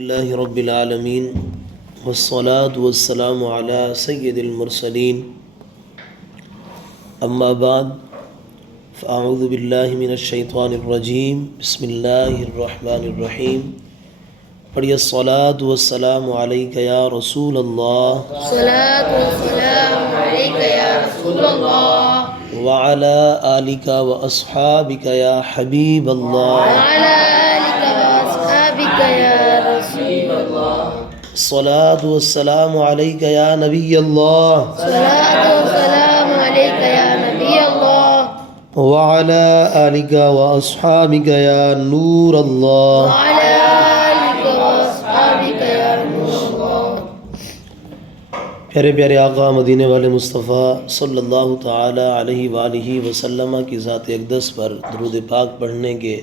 اللہ رب العالمین والصلاة والسلام علی سید المرسلین اما بعد فاعوذ باللہ من الشیطان الرجیم بسم اللہ الرحمن الرحیم پڑھیے الصلاة والسلام علیک یا رسول اللہ الصلاة والسلام علیک یا رسول اللہ وعلی آلک واصحابک یا حبیب اللہ وعلی آلک واصحابک یا رسول اللہ الصلاة والسلام علیک یا نبی اللہ الصلاة والسلام علیک یا نبی اللہ وعلی آلک واصحابک یا نور اللہ وعلی آلک واصحابک یا نور اللہ۔ پیارے پیارے آقا مدینے والے مصطفیٰ صلی اللہ تعالی علیہ وآلہ وسلم کی ذات اقدس پر درود پاک پڑھنے کے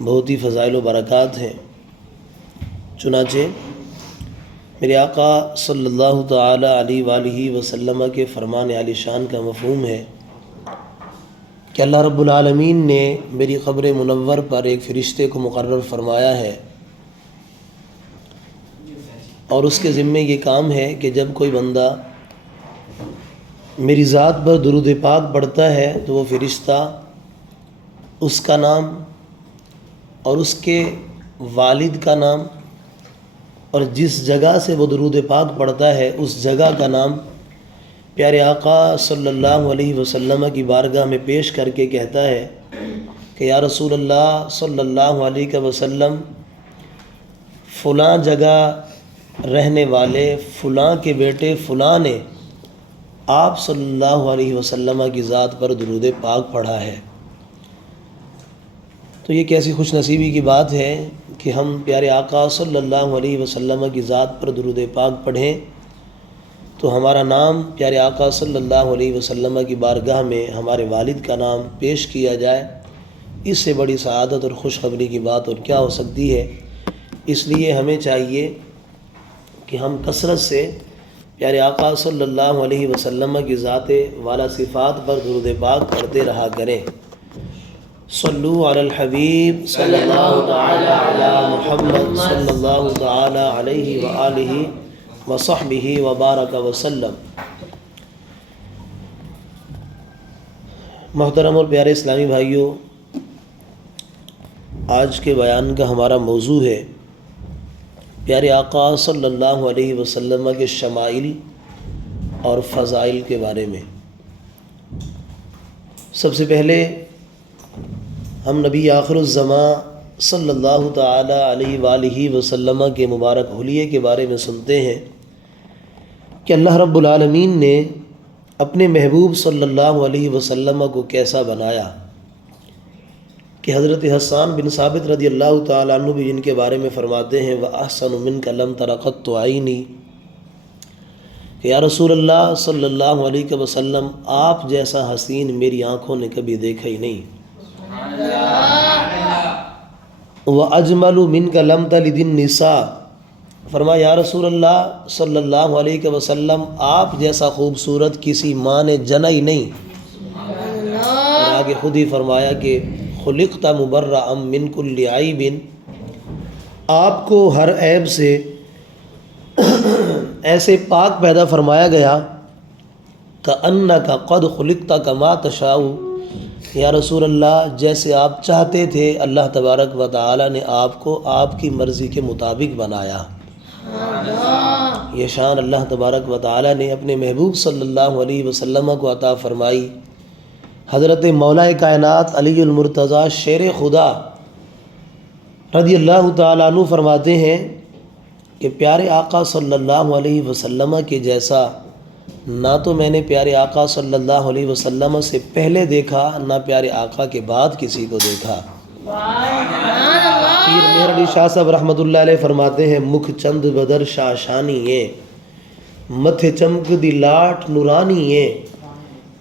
بہت ہی فضائل و برکات ہیں۔ چنانچہ میرے آقا صلی اللہ تعالی علیہ وآلہ وسلم کے فرمان عالی شان کا مفہوم ہے کہ اللہ رب العالمین نے میری قبر منور پر ایک فرشتے کو مقرر فرمایا ہے، اور اس کے ذمے یہ کام ہے کہ جب کوئی بندہ میری ذات پر درود پاک پڑھتا ہے تو وہ فرشتہ اس کا نام اور اس کے والد کا نام اور جس جگہ سے وہ درود پاک پڑھتا ہے اس جگہ کا نام پیارے آقا صلی اللہ علیہ وسلم کی بارگاہ میں پیش کر کے کہتا ہے کہ یا رسول اللہ صلی اللہ علیہ وسلم، فلاں جگہ رہنے والے فلاں کے بیٹے فلاں نے آپ صلی اللہ علیہ وسلم کی ذات پر درود پاک پڑھا ہے۔ تو یہ کیسی خوش نصیبی کی بات ہے کہ ہم پیارے آقا صلی اللہ علیہ وسلم کی ذات پر درود پاک پڑھیں تو ہمارا نام پیارے آقا صلی اللہ علیہ وسلم کی بارگاہ میں ہمارے والد کا نام پیش کیا جائے۔ اس سے بڑی سعادت اور خوشخبری کی بات اور کیا ہو سکتی ہے۔ اس لیے ہمیں چاہیے کہ ہم کثرت سے پیارے آقا صلی اللہ علیہ وسلم کی ذات والا صفات پر درود پاک پڑھتے رہا کریں۔ صلو علی الحبیب صلی اللہ تعالی علی محمد صلی اللہ تعالی علیہ وآلہ وصحبہ وبارک وسلم۔ محترم اور پیارے اسلامی بھائیوں، آج کے بیان کا ہمارا موضوع ہے پیارے آقا صلی اللہ علیہ وسلم کے شمائل اور فضائل کے بارے میں۔ سب سے پہلے ہم نبی آخر الزماں صلی اللہ تعالی علیہ وآلہ وسلم کے مبارک حلیے کے بارے میں سنتے ہیں کہ اللہ رب العالمین نے اپنے محبوب صلی اللہ علیہ وسلم کو کیسا بنایا کہ حضرت حسان بن ثابت رضی اللہ تعالیٰ عنہ بھی جن کے بارے میں فرماتے ہیں وَأَحْسَنُ مِنْكَ لَمْ تَرَ قَطُّ عَيْنِي، کہ یا رسول اللہ صلی اللہ علیہ وسلم، آپ جیسا حسین میری آنکھوں نے کبھی دیکھا ہی نہیں۔ وَأَجْمَلُ مِنْكَ لَمْ تَلِدِ النِّسَاء، فرمایا یا رسول اللہ صلی اللہ علیہ وسلم، آپ جیسا خوبصورت کسی ماں نے جنا ہی نہیں۔ اور آگے خود ہی فرمایا کہ خلقت مبرأ من کل عیب، آپ کو ہر عیب سے ایسے پاک پیدا فرمایا گیا کأنک قد خلقت کما تشاء، یا رسول اللہ جیسے آپ چاہتے تھے اللہ تبارک و تعالی نے آپ کو آپ کی مرضی کے مطابق بنایا۔ یہ شان اللہ تبارک و تعالی نے اپنے محبوب صلی اللہ علیہ وسلم کو عطا فرمائی۔ حضرت مولا کائنات علی المرتضیٰ شیر خدا رضی اللہ تعالیٰ عنہ فرماتے ہیں کہ پیارے آقا صلی اللہ علیہ وسلم کے جیسا نہ تو میں نے پیارے آقا صلی اللہ علیہ وسلم سے پہلے دیکھا، نہ پیارے آقا کے بعد کسی کو دیکھا۔ پیر میر علی شاہ صاحب رحمۃ اللہ علیہ فرماتے ہیں مکھ چند بدر شاشانی متھے چمک دی لاٹ نورانی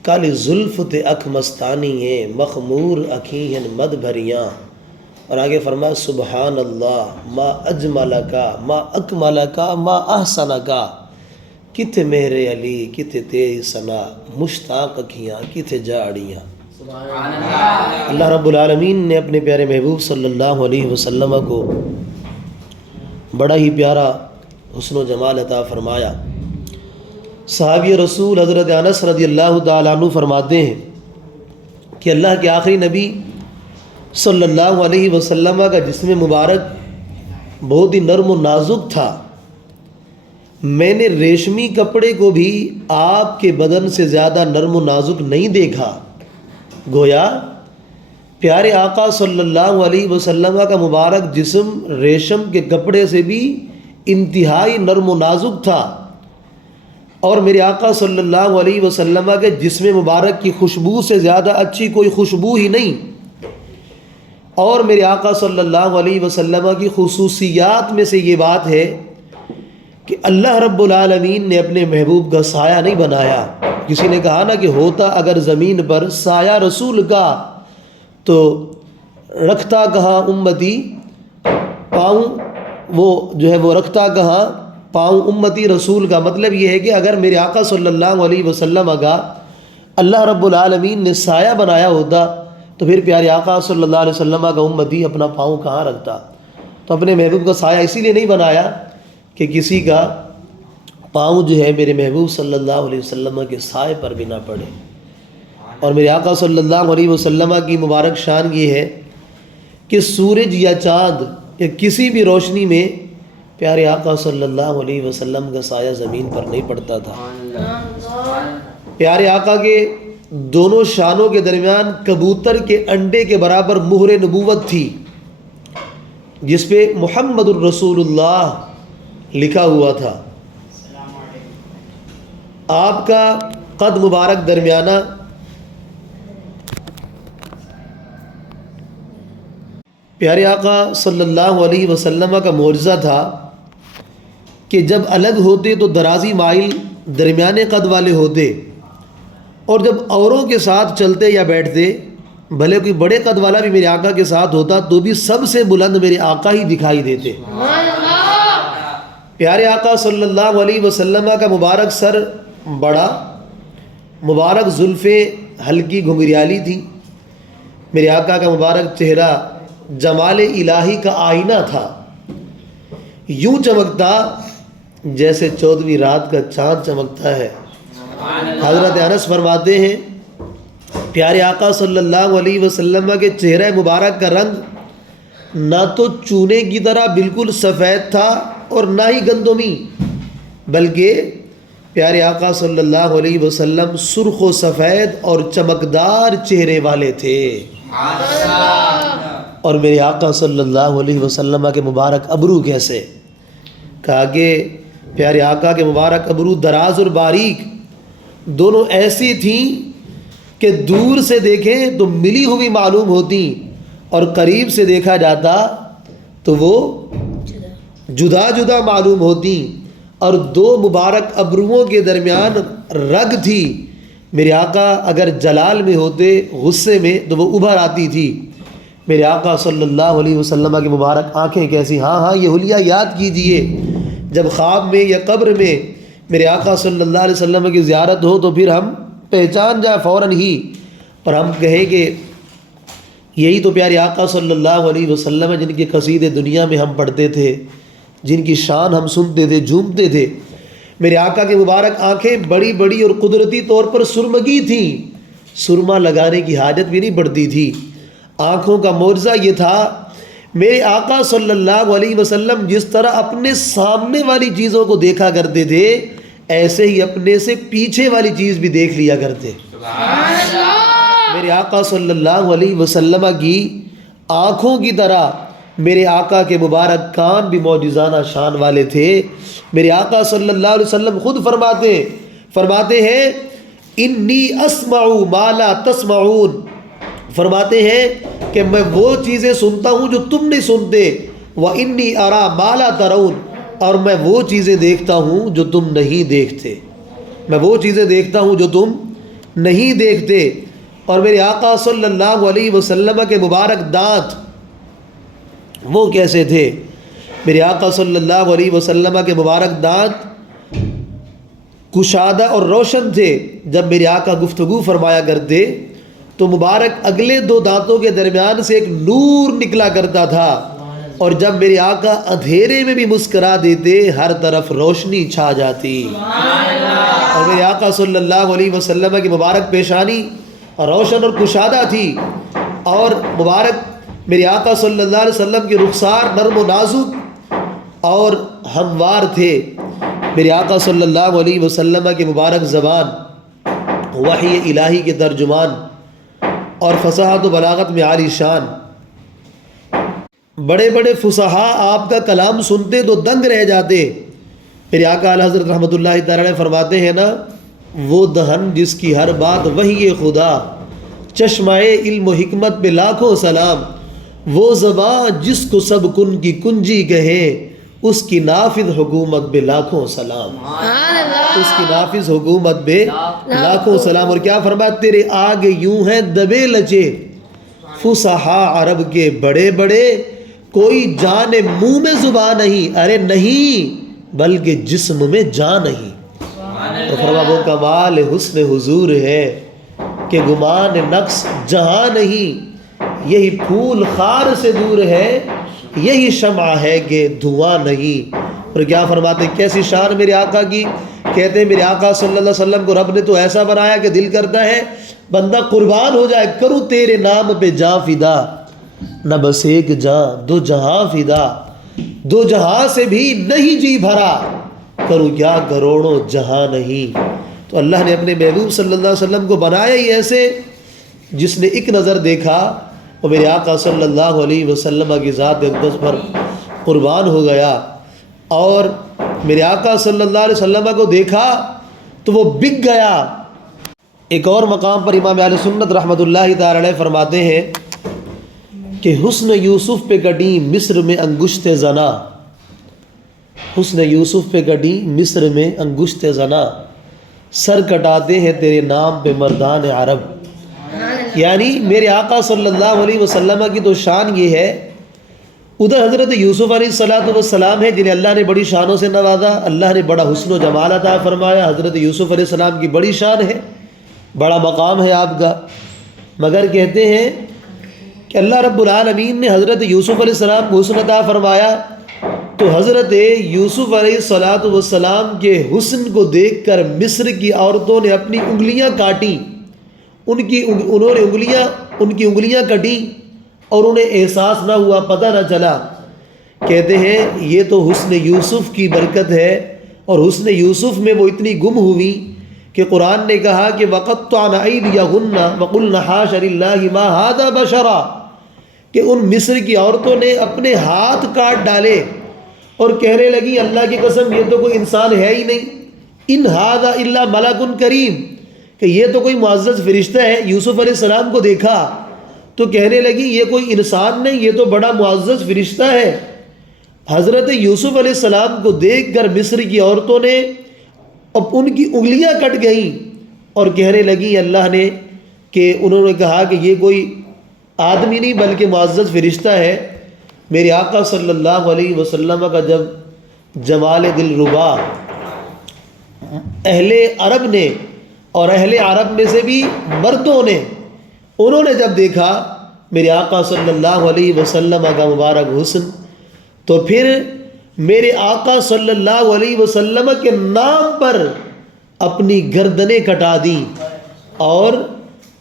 کالی زلف تے اکھ مستانی مخمور اکھیں مد بھریاں۔ اور آگے فرمایا سبحان اللہ ما اجملکا ما اکملکا ما احسنکا، کتھے میرے علی کتھے تیری ثنا، مشتاق اکھیاں کتھے جاڑیاں۔ اللہ رب العالمین نے اپنے پیارے محبوب صلی اللہ علیہ وسلم کو بڑا ہی پیارا حسن و جمال عطا فرمایا۔ صحابی رسول حضرت انس رضی اللہ تعالیٰ عنہ فرماتے ہیں کہ اللہ کے آخری نبی صلی اللہ علیہ وسلم کا جسم مبارک بہت ہی نرم و نازک تھا، میں نے ریشمی کپڑے کو بھی آپ کے بدن سے زیادہ نرم و نازک نہیں دیکھا۔ گویا پیارے آقا صلی اللہ علیہ وسلم کا مبارک جسم ریشم کے کپڑے سے بھی انتہائی نرم و نازک تھا، اور میرے آقا صلی اللہ علیہ وسلم کے جسم مبارک کی خوشبو سے زیادہ اچھی کوئی خوشبو ہی نہیں۔ اور میرے آقا صلی اللہ علیہ وسلم کی خصوصیات میں سے یہ بات ہے کہ اللہ رب العالمین نے اپنے محبوب کا سایہ نہیں بنایا۔ کسی نے کہا نا کہ ہوتا اگر زمین پر سایہ رسول کا تو رکھتا کہاں امتی پاؤں، وہ رکھتا کہاں پاؤں امتی رسول کا۔ مطلب یہ ہے کہ اگر میرے آقا صلی اللہ علیہ وسلم کا اللہ رب العالمین نے سایہ بنایا ہوتا تو پھر پیارے آقا صلی اللہ علیہ وسلم کا امتی اپنا پاؤں کہاں رکھتا۔ تو اپنے محبوب کا سایہ اسی لیے نہیں بنایا کہ کسی کا پاؤں میرے محبوب صلی اللہ علیہ وسلم کے سائے پر بھی نہ پڑے۔ اور میرے آقا صلی اللہ علیہ وسلم کی مبارک شان یہ ہے کہ سورج یا چاند یا کسی بھی روشنی میں پیارے آقا صلی اللہ علیہ وسلم کا سایہ زمین پر نہیں پڑتا تھا۔ پیارے آقا کے دونوں شانوں کے درمیان کبوتر کے انڈے کے برابر مہر نبوت تھی، جس پہ محمد الرسول اللہ لکھا ہوا تھا۔ آپ کا قد مبارک درمیانہ، پیارے آقا صلی اللہ علیہ وسلم کا معجزہ تھا کہ جب الگ ہوتے تو درازی مائل درمیانے قد والے ہوتے، اور جب اوروں کے ساتھ چلتے یا بیٹھتے، بھلے کوئی بڑے قد والا بھی میرے آقا کے ساتھ ہوتا تو بھی سب سے بلند میرے آقا ہی دکھائی دیتے۔ پیارے آقا صلی اللہ علیہ وسلم کا مبارک سر بڑا، مبارک زلفیں ہلکی گھنگریالی تھی، میرے آقا کا مبارک چہرہ جمال الہی کا آئینہ تھا، یوں چمکتا جیسے 14ویں رات کا چاند چمکتا ہے۔ حضرت انس فرماتے ہیں پیارے آقا صلی اللہ علیہ وسلم کے چہرہ مبارک کا رنگ نہ تو چونے کی طرح بالکل سفید تھا اور نہ ہی گندمی، بلکہ پیارے آقا صلی اللہ علیہ وسلم سرخ و سفید اور چمکدار چہرے والے تھے۔ اور میرے آقا صلی اللہ علیہ وسلم کے مبارک ابرو کیسے؟ کہا کہ پیارے آقا کے مبارک ابرو دراز اور باریک دونوں ایسی تھیں کہ دور سے دیکھیں تو ملی ہوئی معلوم ہوتی، اور قریب سے دیکھا جاتا تو وہ جدا جدا معلوم ہوتی، اور دو مبارک ابروؤں کے درمیان رگ تھی، میرے آقا اگر جلال میں ہوتے غصے میں تو وہ ابھر آتی تھی۔ میرے آقا صلی اللہ علیہ وسلم کی مبارک آنکھیں کیسی؟ ہاں یہ حلیہ یاد کیجئے، جب خواب میں یا قبر میں میرے آقا صلی اللہ علیہ وسلم کی زیارت ہو تو پھر ہم پہچان جائیں فوراً ہی، اور ہم کہیں کہ یہی تو پیارے آقا صلی اللہ علیہ وسلم جن کے قصیدے دنیا میں ہم پڑھتے تھے، جن کی شان ہم سنتے تھے، جھومتے تھے۔ میرے آقا کی مبارک آنکھیں بڑی بڑی اور قدرتی طور پر سرمگی تھیں، سرما لگانے کی حاجت بھی نہیں پڑتی تھی۔ آنکھوں کا معجزہ یہ تھا، میرے آقا صلی اللہ علیہ وسلم جس طرح اپنے سامنے والی چیزوں کو دیکھا کرتے تھے، ایسے ہی اپنے سے پیچھے والی چیز بھی دیکھ لیا کرتے۔ میرے آقا صلی اللہ علیہ وسلم کی آنکھوں کی طرح میرے آقا کے مبارک کان بھی معجزانہ شان والے تھے۔ میرے آقا صلی اللہ علیہ وسلم خود فرماتے ہیں انی اسمع ما لا تسمعون، فرماتے ہیں کہ میں وہ چیزیں سنتا ہوں جو تم نہیں سنتے، وانی ارا ما لا ترون، اور میں وہ چیزیں دیکھتا ہوں جو تم نہیں دیکھتے، میں وہ چیزیں دیکھتا ہوں جو تم نہیں دیکھتے۔ اور میرے آقا صلی اللہ علیہ وسلم کے مبارک دانت وہ کیسے تھے؟ میرے آقا صلی اللہ علیہ وسلم کے مبارک دانت کشادہ اور روشن تھے۔ جب میرے آقا گفتگو فرمایا کرتے تو مبارک اگلے دو دانتوں کے درمیان سے ایک نور نکلا کرتا تھا، اور جب میرے آقا اندھیرے میں بھی مسکرا دیتے ہر طرف روشنی چھا جاتی۔ اور میرے آقا صلی اللہ علیہ وسلم کی مبارک پیشانی روشن اور کشادہ تھی، اور مبارک میرے آقا صلی اللہ علیہ وسلم کی رخسار نرم و نازک اور ہموار تھے۔ میرے آقا صلی اللہ علیہ وسلم کی مبارک زبان وحی الہی کے ترجمان اور فصاحت و بلاغت میں عالی شان۔ بڑے بڑے فصحاء آپ کا کلام سنتے تو دنگ رہ جاتے۔ میرے آقا اعلیٰ حضرت رحمۃ اللہ تعالی علیہ فرماتے ہیں نا، وہ دہن جس کی ہر بات وحی خدا، چشمہ علم و حکمت پہ لاکھوں سلام، وہ زبان جس کو سب کن کی کنجی کہے، اس کی نافذ حکومت بے لاکھوں سلام۔ اس کی نافذ حکومت بے لاکھوں سلام۔ اور کیا فرمایا، تیرے آگے یوں ہیں دبے لچے فصحاء عرب کے بڑے بڑے، کوئی جان منہ میں زبان نہیں، ارے نہیں بلکہ جسم میں جان نہیں۔ تو فرما وہ کمال حسن حضور ہے کہ گمان نقص جہاں نہیں، یہی پھول خار سے دور ہے، یہی شمع ہے کہ دھواں نہیں۔ اور کیا فرماتے، کیسی شان میرے آقا کی، کہتے ہیں میرے آقا صلی اللہ علیہ وسلم کو رب نے تو ایسا بنایا کہ دل کرتا ہے بندہ قربان ہو جائے، کروں تیرے نام پہ جاں فدا، نہ بس ایک جاں دو جہاں فدا، دو جہاں سے بھی نہیں جی بھرا، کروں کیا کروڑوں جہاں نہیں۔ تو اللہ نے اپنے محبوب صلی اللہ علیہ وسلم کو بنایا ہی ایسے، جس نے ایک نظر دیکھا وہ میرے آقا صلی اللہ علیہ وسلم کی ذات اقدس پر قربان ہو گیا، اور میرے آقا صلی اللہ علیہ وسلم کو دیکھا تو وہ بک گیا۔ ایک اور مقام پر امام اہل سنت رحمۃ اللہ تعالی علیہ فرماتے ہیں کہ حسن یوسف پہ کٹی مصر میں انگشت زنا، حسن یوسف پہ کٹی مصر میں انگشت زنا، سر کٹاتے ہیں تیرے نام پہ مردان عرب۔ یعنی میرے آقا صلی اللہ علیہ وسلم کی تو شان یہ ہے، ادھر حضرت یوسف علیہ السلام ہے جنہیں اللہ نے بڑی شانوں سے نوازا، اللہ نے بڑا حسن و جمال عطا فرمایا، حضرت یوسف علیہ السلام کی بڑی شان ہے، بڑا مقام ہے آپ کا، مگر کہتے ہیں کہ اللہ رب العالمین نے حضرت یوسف علیہ السلام کو حسن عطا فرمایا، تو حضرت یوسف علیہ السلام کے حسن کو دیکھ کر مصر کی عورتوں نے اپنی انگلیاں کاٹیں، انہوں نے انگلیاں کٹی، اور انہیں احساس نہ ہوا، پتہ نہ چلا۔ کہتے ہیں یہ تو حسن یوسف کی برکت ہے، اور حسن یوسف میں وہ اتنی گم ہوئی کہ قرآن نے کہا کہ وَقَطَّعْنَ أَيْدِيَهُنَّ وَقُلْنَ حَاشَ لِلَّهِ مَا هَذَا بَشَرًا، کہ ان مصر کی عورتوں نے اپنے ہاتھ کاٹ ڈالے اور کہنے لگی اللہ کی قسم یہ تو کوئی انسان ہے ہی نہیں، ان هَذَا إِلَّا مَلَكٌ کریم، کہ یہ تو کوئی معزز فرشتہ ہے۔ یوسف علیہ السلام کو دیکھا تو کہنے لگی یہ کوئی انسان نہیں، یہ تو بڑا معزز فرشتہ ہے۔ حضرت یوسف علیہ السلام کو دیکھ کر مصر کی عورتوں نے اب ان کی انگلیاں کٹ گئیں اور کہنے لگی اللہ نے، کہ انہوں نے کہا کہ یہ کوئی آدمی نہیں بلکہ معزز فرشتہ ہے۔ میرے آقا صلی اللہ علیہ وسلم کا جب جمال دل ربا اہل عرب نے، اور اہل عرب میں سے بھی مردوں نے، انہوں نے جب دیکھا میرے آقا صلی اللہ علیہ وسلم کا مبارک حسن، تو پھر میرے آقا صلی اللہ علیہ وسلم کے نام پر اپنی گردنیں کٹا دیں، اور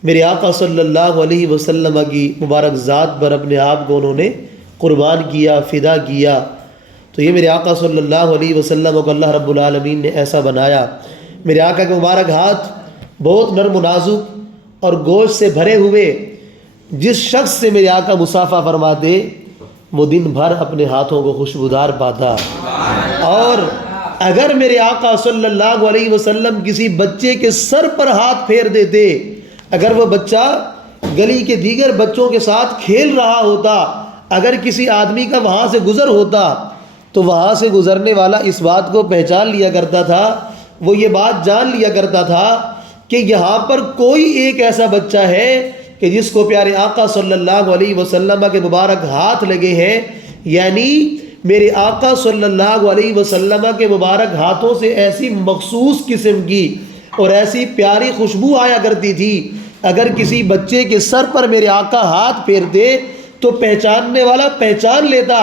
میرے آقا صلی اللہ علیہ وسلم کی مبارک ذات پر اپنے آپ کو انہوں نے قربان کیا، فدا کیا۔ تو یہ میرے آقا صلی اللہ علیہ وسلم کو اللہ رب العالمین نے ایسا بنایا۔ میرے آقا کے مبارک ہاتھ بہت نرم و نازک اور گوشت سے بھرے ہوئے، جس شخص سے میرے آقا مصافحہ فرماتے وہ دن بھر اپنے ہاتھوں کو خوشبودار پاتا۔ اور اگر میرے آقا صلی اللہ علیہ وسلم کسی بچے کے سر پر ہاتھ پھیر دیتے، اگر وہ بچہ گلی کے دیگر بچوں کے ساتھ کھیل رہا ہوتا، اگر کسی آدمی کا وہاں سے گزر ہوتا، تو وہاں سے گزرنے والا اس بات کو پہچان لیا کرتا تھا، وہ یہ بات جان لیا کرتا تھا کہ یہاں پر کوئی ایک ایسا بچہ ہے کہ جس کو پیارے آقا صلی اللہ علیہ وسلم کے مبارک ہاتھ لگے ہیں۔ یعنی میرے آقا صلی اللہ علیہ وسلم کے مبارک ہاتھوں سے ایسی مخصوص قسم کی اور ایسی پیاری خوشبو آیا کرتی تھی، اگر کسی بچے کے سر پر میرے آقا ہاتھ پھیرتے تو پہچاننے والا پہچان لیتا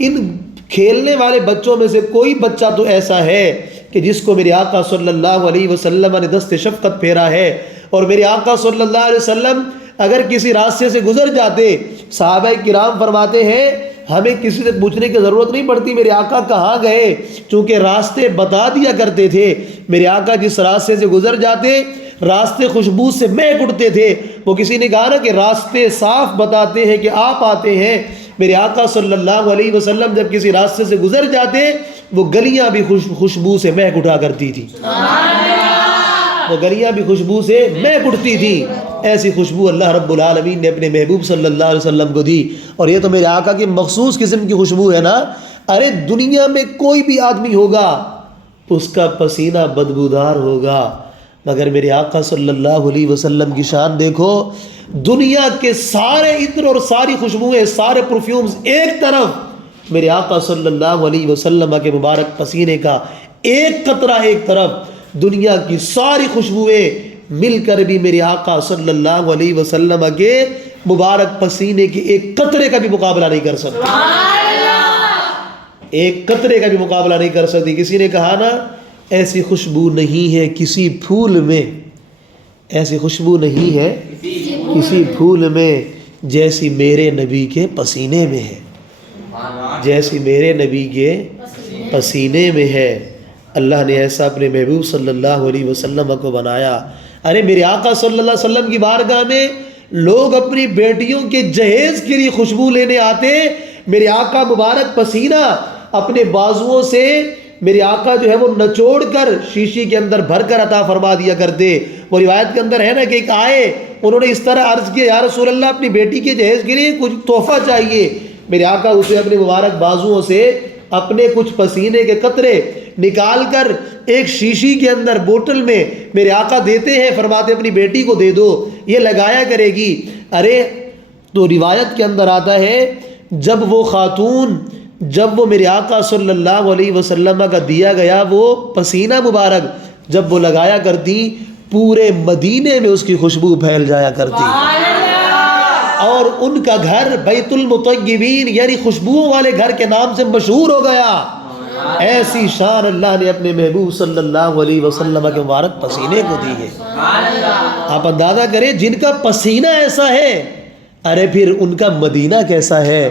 ان کھیلنے والے بچوں میں سے کوئی بچہ تو ایسا ہے کہ جس کو میرے آقا صلی اللہ علیہ وسلم نے دست شفقت پھیرا ہے، اور میرے آقا صلی اللہ علیہ وسلم اگر کسی راستے سے گزر جاتے، صحابہ کرام فرماتے ہیں ہمیں کسی سے پوچھنے کی ضرورت نہیں پڑتی میرے آقا کہاں گئے، چونکہ راستے بتا دیا کرتے تھے۔ میرے آقا جس راستے سے گزر جاتے راستے خوشبو سے مہک اٹھتے تھے۔ وہ کسی نے کہا نا کہ راستے صاف بتاتے ہیں کہ آپ آتے ہیں، میرے آقا صلی اللہ علیہ وسلم جب کسی راستے سے گزر جاتے وہ گلیاں بھی خوشبو سے مہک اٹھا کرتی تھی، وہ گلیاں بھی خوشبو سے مہک اٹھتی تھی۔ ایسی خوشبو اللہ رب العالمین نے اپنے محبوب صلی اللہ علیہ وسلم کو دی، اور یہ تو میرے آقا کی مخصوص قسم کی خوشبو ہے نا۔ ارے دنیا میں کوئی بھی آدمی ہوگا اس کا پسینہ بدبودار ہوگا، مگر میرے آقا صلی اللہ علیہ وسلم کی شان دیکھو، دنیا کے سارے عطر اور ساری خوشبوئیں، سارے پرفیومز ایک طرف، میرے آقا صلی اللہ علیہ وسلم کے مبارک پسینے کا ایک قطرہ ایک طرف، دنیا کی ساری خوشبوئیں مل کر بھی میرے آقا صلی اللہ علیہ وسلم کے مبارک پسینے کے ایک قطرے کا بھی مقابلہ نہیں کر سکتی، ایک قطرے کا بھی مقابلہ نہیں کر سکتی۔ کسی نے کہا نا ایسی خوشبو نہیں ہے کسی پھول میں، ایسی خوشبو نہیں ہے کسی پھول میں جیسی میرے نبی کے پسینے میں ہے، جیسی میرے نبی کے پسینے میں ہے۔ اللہ نے ایسا اپنے محبوب صلی اللہ علیہ وسلم کو بنایا۔ ارے میرے آقا صلی اللہ علیہ وسلم کی بارگاہ میں لوگ اپنی بیٹیوں کے جہیز کے لیے خوشبو لینے آتے، میرے آقا مبارک پسینہ اپنے بازوؤں سے میرے آقا جو ہے وہ نچوڑ کر شیشی کے اندر بھر کر عطا فرما دیا کرتے۔ وہ روایت کے اندر ہے نا کہ ایک آئے، انہوں نے اس طرح عرض کیا یا رسول اللہ اپنی بیٹی کے جہیز کے لیے کچھ تحفہ چاہیے، میرے آقا اسے اپنے مبارک بازوؤں سے اپنے کچھ پسینے کے قطرے نکال کر ایک شیشی کے اندر بوتل میں میرے آقا دیتے ہیں، فرماتے اپنی بیٹی کو دے دو یہ لگایا کرے گی۔ ارے تو روایت کے اندر آتا ہے جب وہ خاتون، جب وہ میرے آقا صلی اللہ علیہ وسلم کا دیا گیا وہ پسینہ مبارک جب وہ لگایا کرتی پورے مدینے میں اس کی خوشبو پھیل جایا کرتی، اور ان کا گھر بیت المطیبین یعنی خوشبوؤں والے گھر کے نام سے مشہور ہو گیا۔ ایسی شان اللہ نے اپنے محبوب صلی اللہ علیہ وسلم کے مبارک پسینے کو دی ہے۔ آپ اندازہ کریں جن کا پسینہ ایسا ہے، ارے پھر ان کا مدینہ کیسا ہے،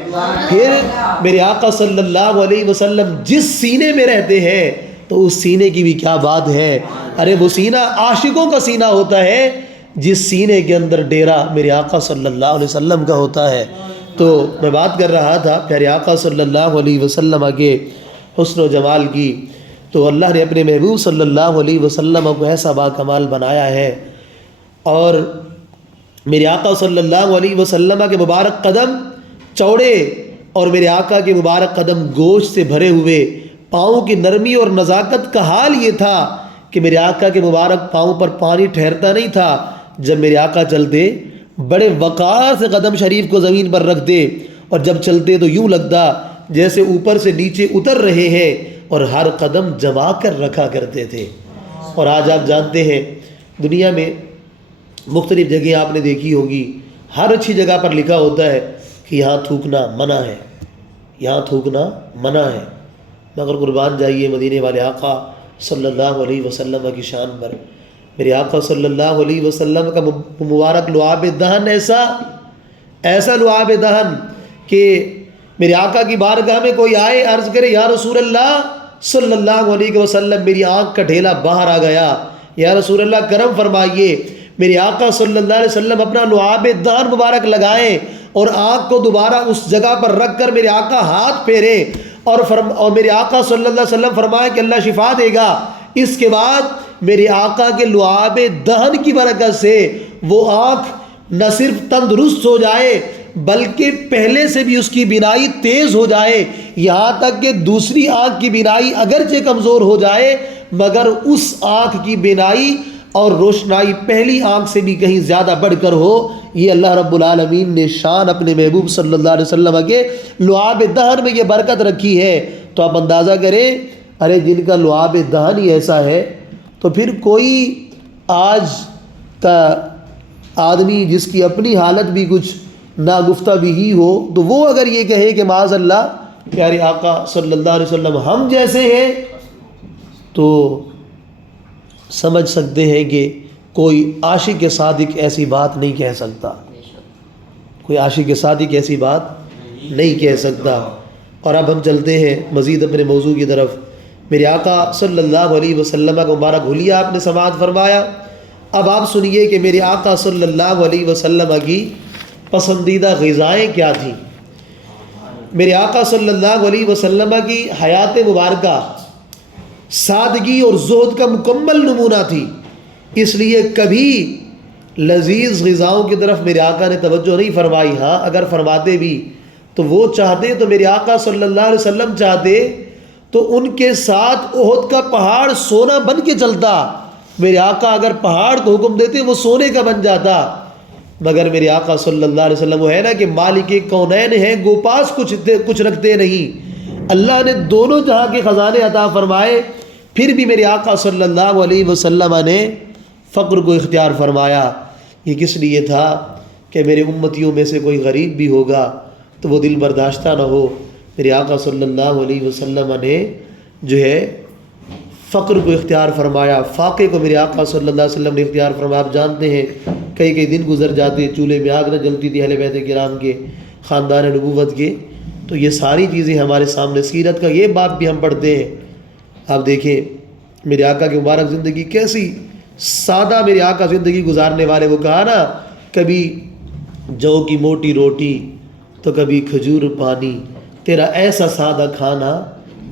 پھر میرے آقا صلی اللہ علیہ وسلم جس سینے میں رہتے ہیں تو اس سینے کی بھی کیا بات ہے۔ ارے وہ سینہ عاشقوں کا سینہ ہوتا ہے جس سینے کے اندر ڈیرا میرے آقا صلی اللہ علیہ وسلم کا ہوتا ہے۔ تو میں بات کر رہا تھا پیارے آقا صلی اللہ علیہ وسلم کے حسن و جمال کی، تو اللہ نے اپنے محبوب صلی اللہ علیہ وسلم کو ایسا باکمال بنایا ہے، اور میرے آقا صلی اللہ علیہ وسلم کے مبارک قدم چوڑے اور میرے آقا کے مبارک قدم گوشت سے بھرے ہوئے، پاؤں کی نرمی اور نزاکت کا حال یہ تھا کہ میرے آقا کے مبارک پاؤں پر پانی ٹھہرتا نہیں تھا۔ جب میرے آقا چلتے بڑے وقار سے قدم شریف کو زمین پر رکھتے، اور جب چلتے تو یوں لگتا جیسے اوپر سے نیچے اتر رہے ہیں، اور ہر قدم جما کر رکھا کرتے تھے۔ اور آج آپ جانتے ہیں دنیا میں مختلف جگہیں آپ نے دیکھی ہوگی، ہر اچھی جگہ پر لکھا ہوتا ہے کہ یہاں تھوکنا منع ہے، یہاں تھوکنا منع ہے، مگر قربان جائیے مدینے والے آقا صلی اللہ علیہ وسلم کی شان پر۔ میرے آقا صلی اللہ علیہ وسلم کا مبارک لعاب دہن ایسا لعاب دہن کہ میرے آقا کی بارگاہ میں کوئی آئے عرض کرے یا رسول اللہ صلی اللہ علیہ وسلم میری آنکھ کا ڈھیلا باہر آ گیا، یا رسول اللہ کرم فرمائیے۔ میرے آقا صلی اللہ علیہ وسلم اپنا لعاب دہن مبارک لگائیں اور آنکھ کو دوبارہ اس جگہ پر رکھ کر میرے آقا ہاتھ پھیرے، اور میرے آقا صلی اللہ علیہ وسلم فرمائے کہ اللہ شفا دے گا۔ اس کے بعد میرے آقا کے لعاب دہن کی برکت سے وہ آنکھ نہ صرف تندرست ہو جائے بلکہ پہلے سے بھی اس کی بینائی تیز ہو جائے، یہاں تک کہ دوسری آنکھ کی بینائی اگرچہ کمزور ہو جائے مگر اس آنکھ کی بینائی اور روشنائی پہلی آنکھ سے بھی کہیں زیادہ بڑھ کر ہو۔ یہ اللہ رب العالمین نے شان اپنے محبوب صلی اللہ علیہ وسلم کے لعاب دہن میں یہ برکت رکھی ہے۔ تو آپ اندازہ کریں ارے جن کا لعاب دہن ہی ایسا ہے تو پھر کوئی آج کا آدمی جس کی اپنی حالت بھی کچھ ناگفتہ بھی ہی ہو تو وہ اگر یہ کہے کہ معاذ اللہ پیارے آقا صلی اللہ علیہ وسلم ہم جیسے ہیں تو سمجھ سکتے ہیں کہ کوئی عاشق صادق ایسی بات نہیں کہہ سکتا، کوئی عاشق صادق ایسی بات نہیں کہہ سکتا۔ اور اب ہم چلتے ہیں مزید اپنے موضوع کی طرف۔ میرے آقا صلی اللہ علیہ وسلم کا مبارک حلیہ آپ نے سماعت فرمایا۔ اب آپ سنیے کہ میرے آقا صلی اللہ علیہ وسلم کی پسندیدہ غذائیں کیا تھیں۔ میرے آقا صلی اللہ علیہ وسلم کی حیات مبارکہ سادگی اور زہد کا مکمل نمونہ تھی، اس لیے کبھی لذیذ غذاؤں کی طرف میرے آقا نے توجہ نہیں فرمائی۔ ہاں اگر فرماتے بھی تو وہ چاہتے تو میرے آقا صلی اللہ علیہ وسلم چاہتے تو ان کے ساتھ احد کا پہاڑ سونا بن کے چلتا۔ میرے آقا اگر پہاڑ کو حکم دیتے وہ سونے کا بن جاتا، مگر میرے آقا صلی اللہ علیہ وسلم وہ ہے نا کہ مالک کونین ہیں، گوپاس کچھ رکھتے نہیں۔ اللہ نے دونوں جہاں کے خزانے عطا فرمائے، پھر بھی میرے آقا صلی اللہ علیہ وسلم نے فقر کو اختیار فرمایا۔ یہ کس لیے تھا کہ میرے امتیوں میں سے کوئی غریب بھی ہوگا تو وہ دل برداشتہ نہ ہو۔ میرے آقا صلی اللہ علیہ وسلم نے جو ہے فقر کو اختیار فرمایا، فاقے کو میرے آقا صلی اللہ علیہ وسلم نے اختیار فرمایا۔ آپ جانتے ہیں کئی دن گزر جاتے، چولہے میں آگ نہ جلتی تھی اہل بیت کرام کے، خاندان نبوت کے۔ تو یہ ساری چیزیں ہمارے سامنے، سیرت کا یہ باب بھی ہم پڑھتے ہیں۔ آپ دیکھیں میرے آقا کی مبارک زندگی کیسی سادہ میرے آقا زندگی گزارنے والے۔ وہ کہا نا، کبھی جو کی موٹی روٹی تو کبھی کھجور پانی، تیرا ایسا سادہ کھانا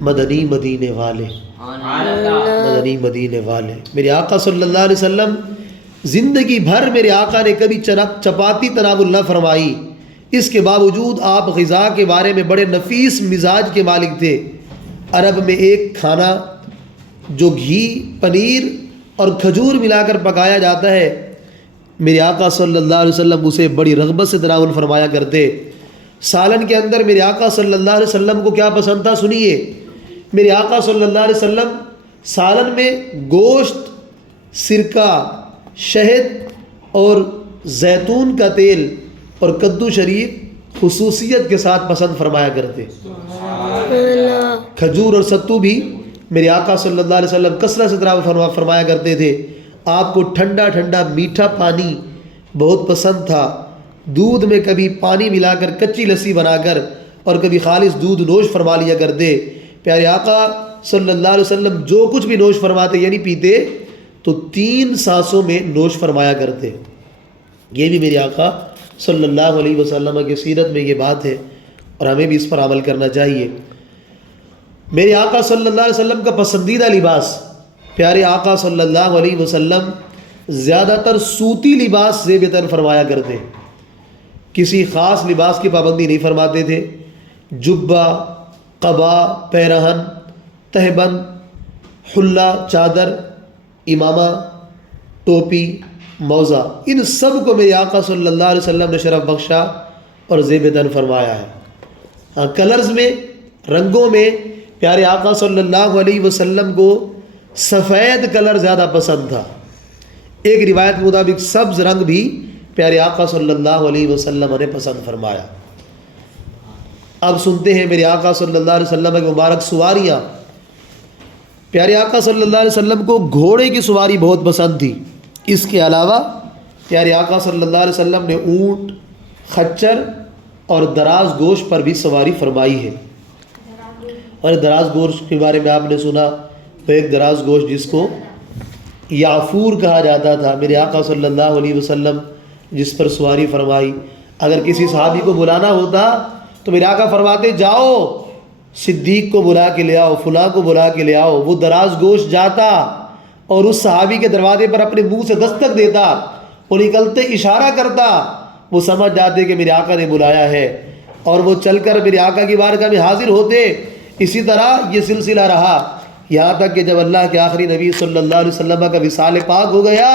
مدنی مدینے والے، مدنی مدینے والے۔ میرے آقا صلی اللہ علیہ وسلم زندگی بھر میرے آقا نے کبھی چپاتی تناول نہ فرمائی، اس کے باوجود آپ غذا کے بارے میں بڑے نفیس مزاج کے مالک تھے۔ عرب میں ایک کھانا جو گھی، پنیر اور کھجور ملا کر پکایا جاتا ہے، میرے آقا صلی اللہ علیہ وسلم اسے بڑی رغبت سے تناول فرمایا کرتے۔ سالن کے اندر میرے آقا صلی اللہ علیہ وسلم کو کیا پسند تھا سنیے۔ میرے آقا صلی اللہ علیہ وسلم سالن میں گوشت، سرکہ، شہد اور زیتون کا تیل اور کدو شریف خصوصیت کے ساتھ پسند فرمایا کرتے۔ کھجور اور ستو بھی میرے آقا صلی اللہ علیہ وسلم کثرت سے تناول فرمایا کرتے تھے۔ آپ کو ٹھنڈا ٹھنڈا میٹھا پانی بہت پسند تھا۔ دودھ میں کبھی پانی ملا کر کچی لسی بنا کر اور کبھی خالص دودھ نوش فرما لیا کرتے۔ پیارے آقا صلی اللہ علیہ وسلم جو کچھ بھی نوش فرماتے یعنی پیتے تو 3 سانسوں میں نوش فرمایا کرتے۔ یہ بھی میرے آقا صلی اللہ علیہ وسلم کی سیرت میں یہ بات ہے اور ہمیں بھی اس پر عمل کرنا چاہیے۔ میرے آقا صلی اللہ علیہ وسلم کا پسندیدہ لباس، پیارے آقا صلی اللہ علیہ وسلم زیادہ تر سوتی لباس زیب تن فرمایا کرتے، کسی خاص لباس کی پابندی نہیں فرماتے تھے۔ جبہ، قبا، پیرہن، تہبند، حلہ، چادر، امامہ، ٹوپی، موزہ، ان سب کو میرے آقا صلی اللہ علیہ وسلم نے شرف بخشا اور زیب تن فرمایا ہے۔ ہاں کلرز میں، رنگوں میں پیارے آقا صلی اللہ علیہ وسلم کو سفید کلر زیادہ پسند تھا۔ ایک روایت کے مطابق سبز رنگ بھی پیارے آقا صلی اللہ علیہ وسلم نے پسند فرمایا۔ اب سنتے ہیں میرے آقا صلی اللہ علیہ وسلم کی مبارک سواریاں۔ پیارے آقا صلی اللہ علیہ وسلم کو گھوڑے کی سواری بہت پسند تھی۔ اس کے علاوہ پیارے آقا صلی اللہ علیہ وسلم نے اونٹ، خچر اور دراز گوشت پر بھی سواری فرمائی ہے۔ اور دراز گوشت کے بارے میں آپ نے سنا تو ایک دراز گوشت جس کو یافور کہا جاتا تھا، میرے آقا صلی اللہ علیہ وسلم جس پر سواری فرمائی۔ اگر کسی صحابی کو بلانا ہوتا تو میرے آقا فرماتے جاؤ صدیق کو بلا کے لے آؤ، فلاں کو بلا کے لے آؤ۔ وہ دراز گوشت جاتا اور اس صحابی کے دروازے پر اپنے منہ سے دستک دیتا، وہ نکلتے اشارہ کرتا، وہ سمجھ جاتے کہ میرے آقا نے بلایا ہے اور وہ چل کر میرے آقا کی بارگاہ میں حاضر ہوتے۔ اسی طرح یہ سلسلہ رہا یہاں تک کہ جب اللہ کے آخری نبی صلی اللہ علیہ وسلم کا وصال پاک ہو گیا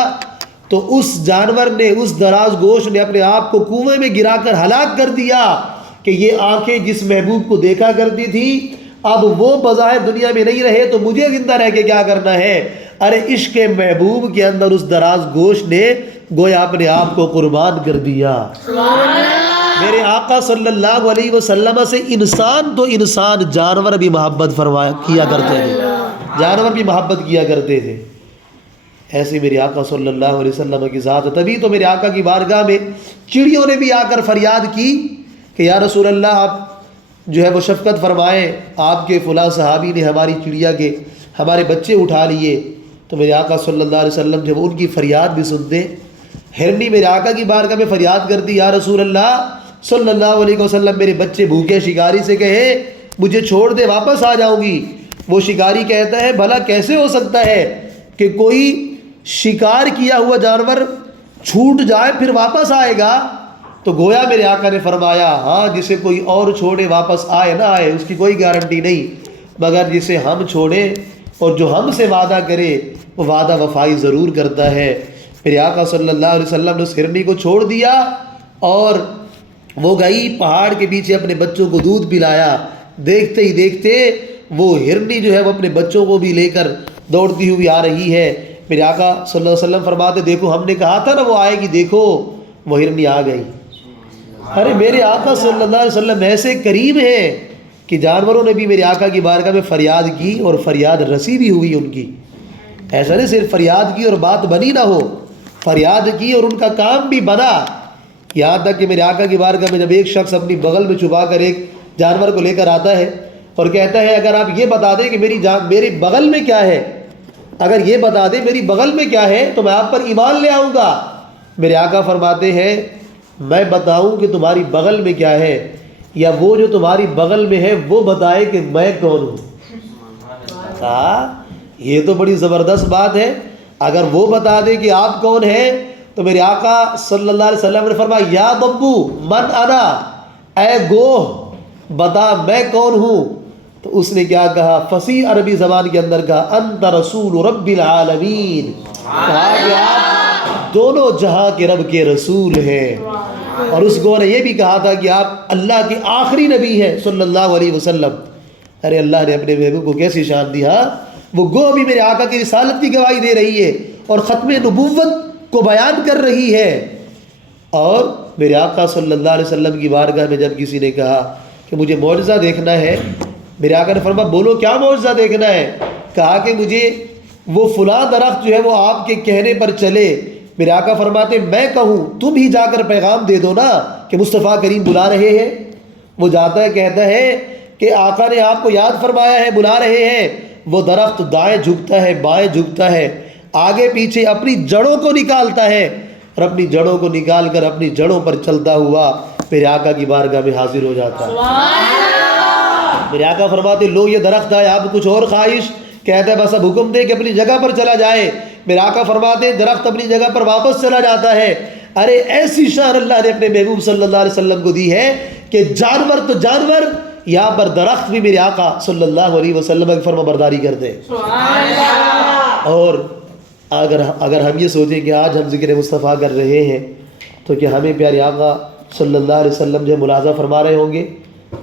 تو اس جانور نے، اس دراز گوشت نے اپنے آپ کو کنویں میں گرا کر ہلاک کر دیا کہ یہ آنکھیں جس محبوب کو دیکھا کرتی تھی اب وہ بظاہر دنیا میں نہیں رہے تو مجھے زندہ رہ کے کیا کرنا ہے۔ ارے عشق محبوب کے اندر اس دراز گوشت نے گویا اپنے آپ کو قربان کر دیا۔ میرے آقا صلی اللہ علیہ وسلم سے انسان تو انسان جانور بھی محبت کیا کرتے تھے، جانور بھی محبت کیا کرتے تھے. ایسے میرے آقا صلی اللہ علیہ وسلم کی ذات. تبھی تو میرے آقا کی بارگاہ میں چڑیوں نے بھی آ کر فریاد کی کہ یا رسول اللہ آپ جو ہے وہ شفقت فرمائیں، آپ کے فلاں صحابی نے ہماری چڑیا کے ہمارے بچے اٹھا لیے. تو میرے آقا صلی اللہ علیہ وسلم جب ان کی فریاد بھی سنتے، ہرنی میرے آقا کی بارگاہ میں فریاد کرتی، یا رسول اللہ صلی اللہ علیہ وسلم میرے بچے بھوکے، شکاری سے کہے مجھے چھوڑ دے واپس آ جاؤں گی. وہ شکاری کہتا ہے بھلا کیسے ہو سکتا ہے کہ کوئی شکار کیا ہوا جانور چھوٹ جائے پھر واپس آئے گا؟ تو گویا میرے آقا نے فرمایا ہاں جسے کوئی اور چھوڑے واپس آئے نہ آئے اس کی کوئی گارنٹی نہیں، مگر جسے ہم چھوڑیں اور جو ہم سے وعدہ کرے وہ وعدہ وفائی ضرور کرتا ہے. میرے آقا صلی اللہ علیہ وسلم نے اس ہرنی کو چھوڑ دیا اور وہ گئی پہاڑ کے پیچھے اپنے بچوں کو دودھ پلایا. دیکھتے ہی دیکھتے وہ ہرنی جو ہے وہ اپنے بچوں کو بھی لے کر دوڑتی ہوئی آ رہی ہے. میرے آقا صلی اللہ علیہ وسلم فرماتے دیکھو ہم نے کہا تھا نا وہ آئے گی، دیکھو وہ ہرنی آ گئی. ارے میرے آقا صلی اللہ علیہ وسلم ایسے کریم ہیں کہ جانوروں نے بھی میرے آقا کی بارگاہ میں فریاد کی اور فریاد رسی بھی ہوئی ان کی. ایسا نہیں صرف فریاد کی اور بات بنی نہ ہو، فریاد کی اور ان کا کام بھی بنا. یہاں تک کہ میرے آقا کی بارگاہ میں جب ایک شخص اپنی بغل میں چھپا کر ایک جانور کو لے کر آتا ہے اور کہتا ہے اگر آپ یہ بتا دیں کہ میری بغل میں کیا ہے، اگر یہ بتا دیں میری بغل میں کیا ہے تو میں آپ پر ایمان لے آؤں گا. میرے آقا فرماتے ہیں میں بتاؤں کہ تمہاری بغل میں کیا ہے یا وہ جو تمہاری بغل میں ہے وہ بتائے کہ میں کون ہوں؟ یہ تو بڑی زبردست بات ہے. اگر وہ بتا دے کہ آپ کون ہیں تو میرے آقا صلی اللہ علیہ وسلم نے فرمایا یا ببو من انا، اے گوہ بتا میں کون ہوں. تو اس نے کیا کہا؟ فصیح عربی زبان کے اندر کہا انت رسول رب العالمین، کہا کہ آپ دونوں جہاں کے رب کے رسول ہیں. اور اس گوہ نے یہ بھی کہا تھا کہ آپ اللہ کے آخری نبی ہیں صلی اللہ علیہ وسلم. ارے اللہ نے اپنے محبوب کو کیسی شان دی. ہاں وہ گوہ بھی میرے آقا کی رسالت کی گواہی دے رہی ہے اور ختم نبوت کو بیان کر رہی ہے. اور میرے آقا صلی اللہ علیہ وسلم کی بارگاہ میں جب کسی نے کہا کہ مجھے معجزہ دیکھنا ہے، میرے آقا نے فرمایا بولو کیا معجزہ دیکھنا ہے؟ کہا کہ مجھے وہ فلاں درخت جو ہے وہ آپ کے کہنے پر چلے. میرے آقا فرماتے میں کہوں تم ہی جا کر پیغام دے دو نا کہ مصطفیٰ کریم بلا رہے ہیں. وہ جاتا ہے کہتا ہے کہ آقا نے آپ کو یاد فرمایا ہے، بلا رہے ہیں. وہ درخت دائیں جھکتا ہے بائیں جھکتا ہے، آگے پیچھے اپنی جڑوں کو نکالتا ہے اور اپنی جڑوں کو نکال کر اپنی جڑوں پر چلتا ہوا میرے آقا کی بارگاہ میں حاضر ہو جاتا ہے. میرے آقا فرماتے لو یہ درخت ہے آپ کچھ اور خواہش؟ کہتا ہے بس اب حکم دے کہ اپنی جگہ پر چلا جائے. میرے آقا فرماتے درخت اپنی جگہ پر واپس چلا جاتا ہے. ارے ایسی شان اللہ نے اپنے محبوب صلی اللہ علیہ وسلم کو دی ہے کہ جانور تو جانور، یہاں پر درخت بھی میرے آقا صلی اللہ علیہ وسلم کی فرما برداری کرتے. اور اگر ہم یہ سوچیں کہ آج ہم ذکر مصطفیٰ کر رہے ہیں تو کیا ہمیں پیارے آقا صلی اللہ علیہ وسلم جو ملاحظہ فرما رہے ہوں گے؟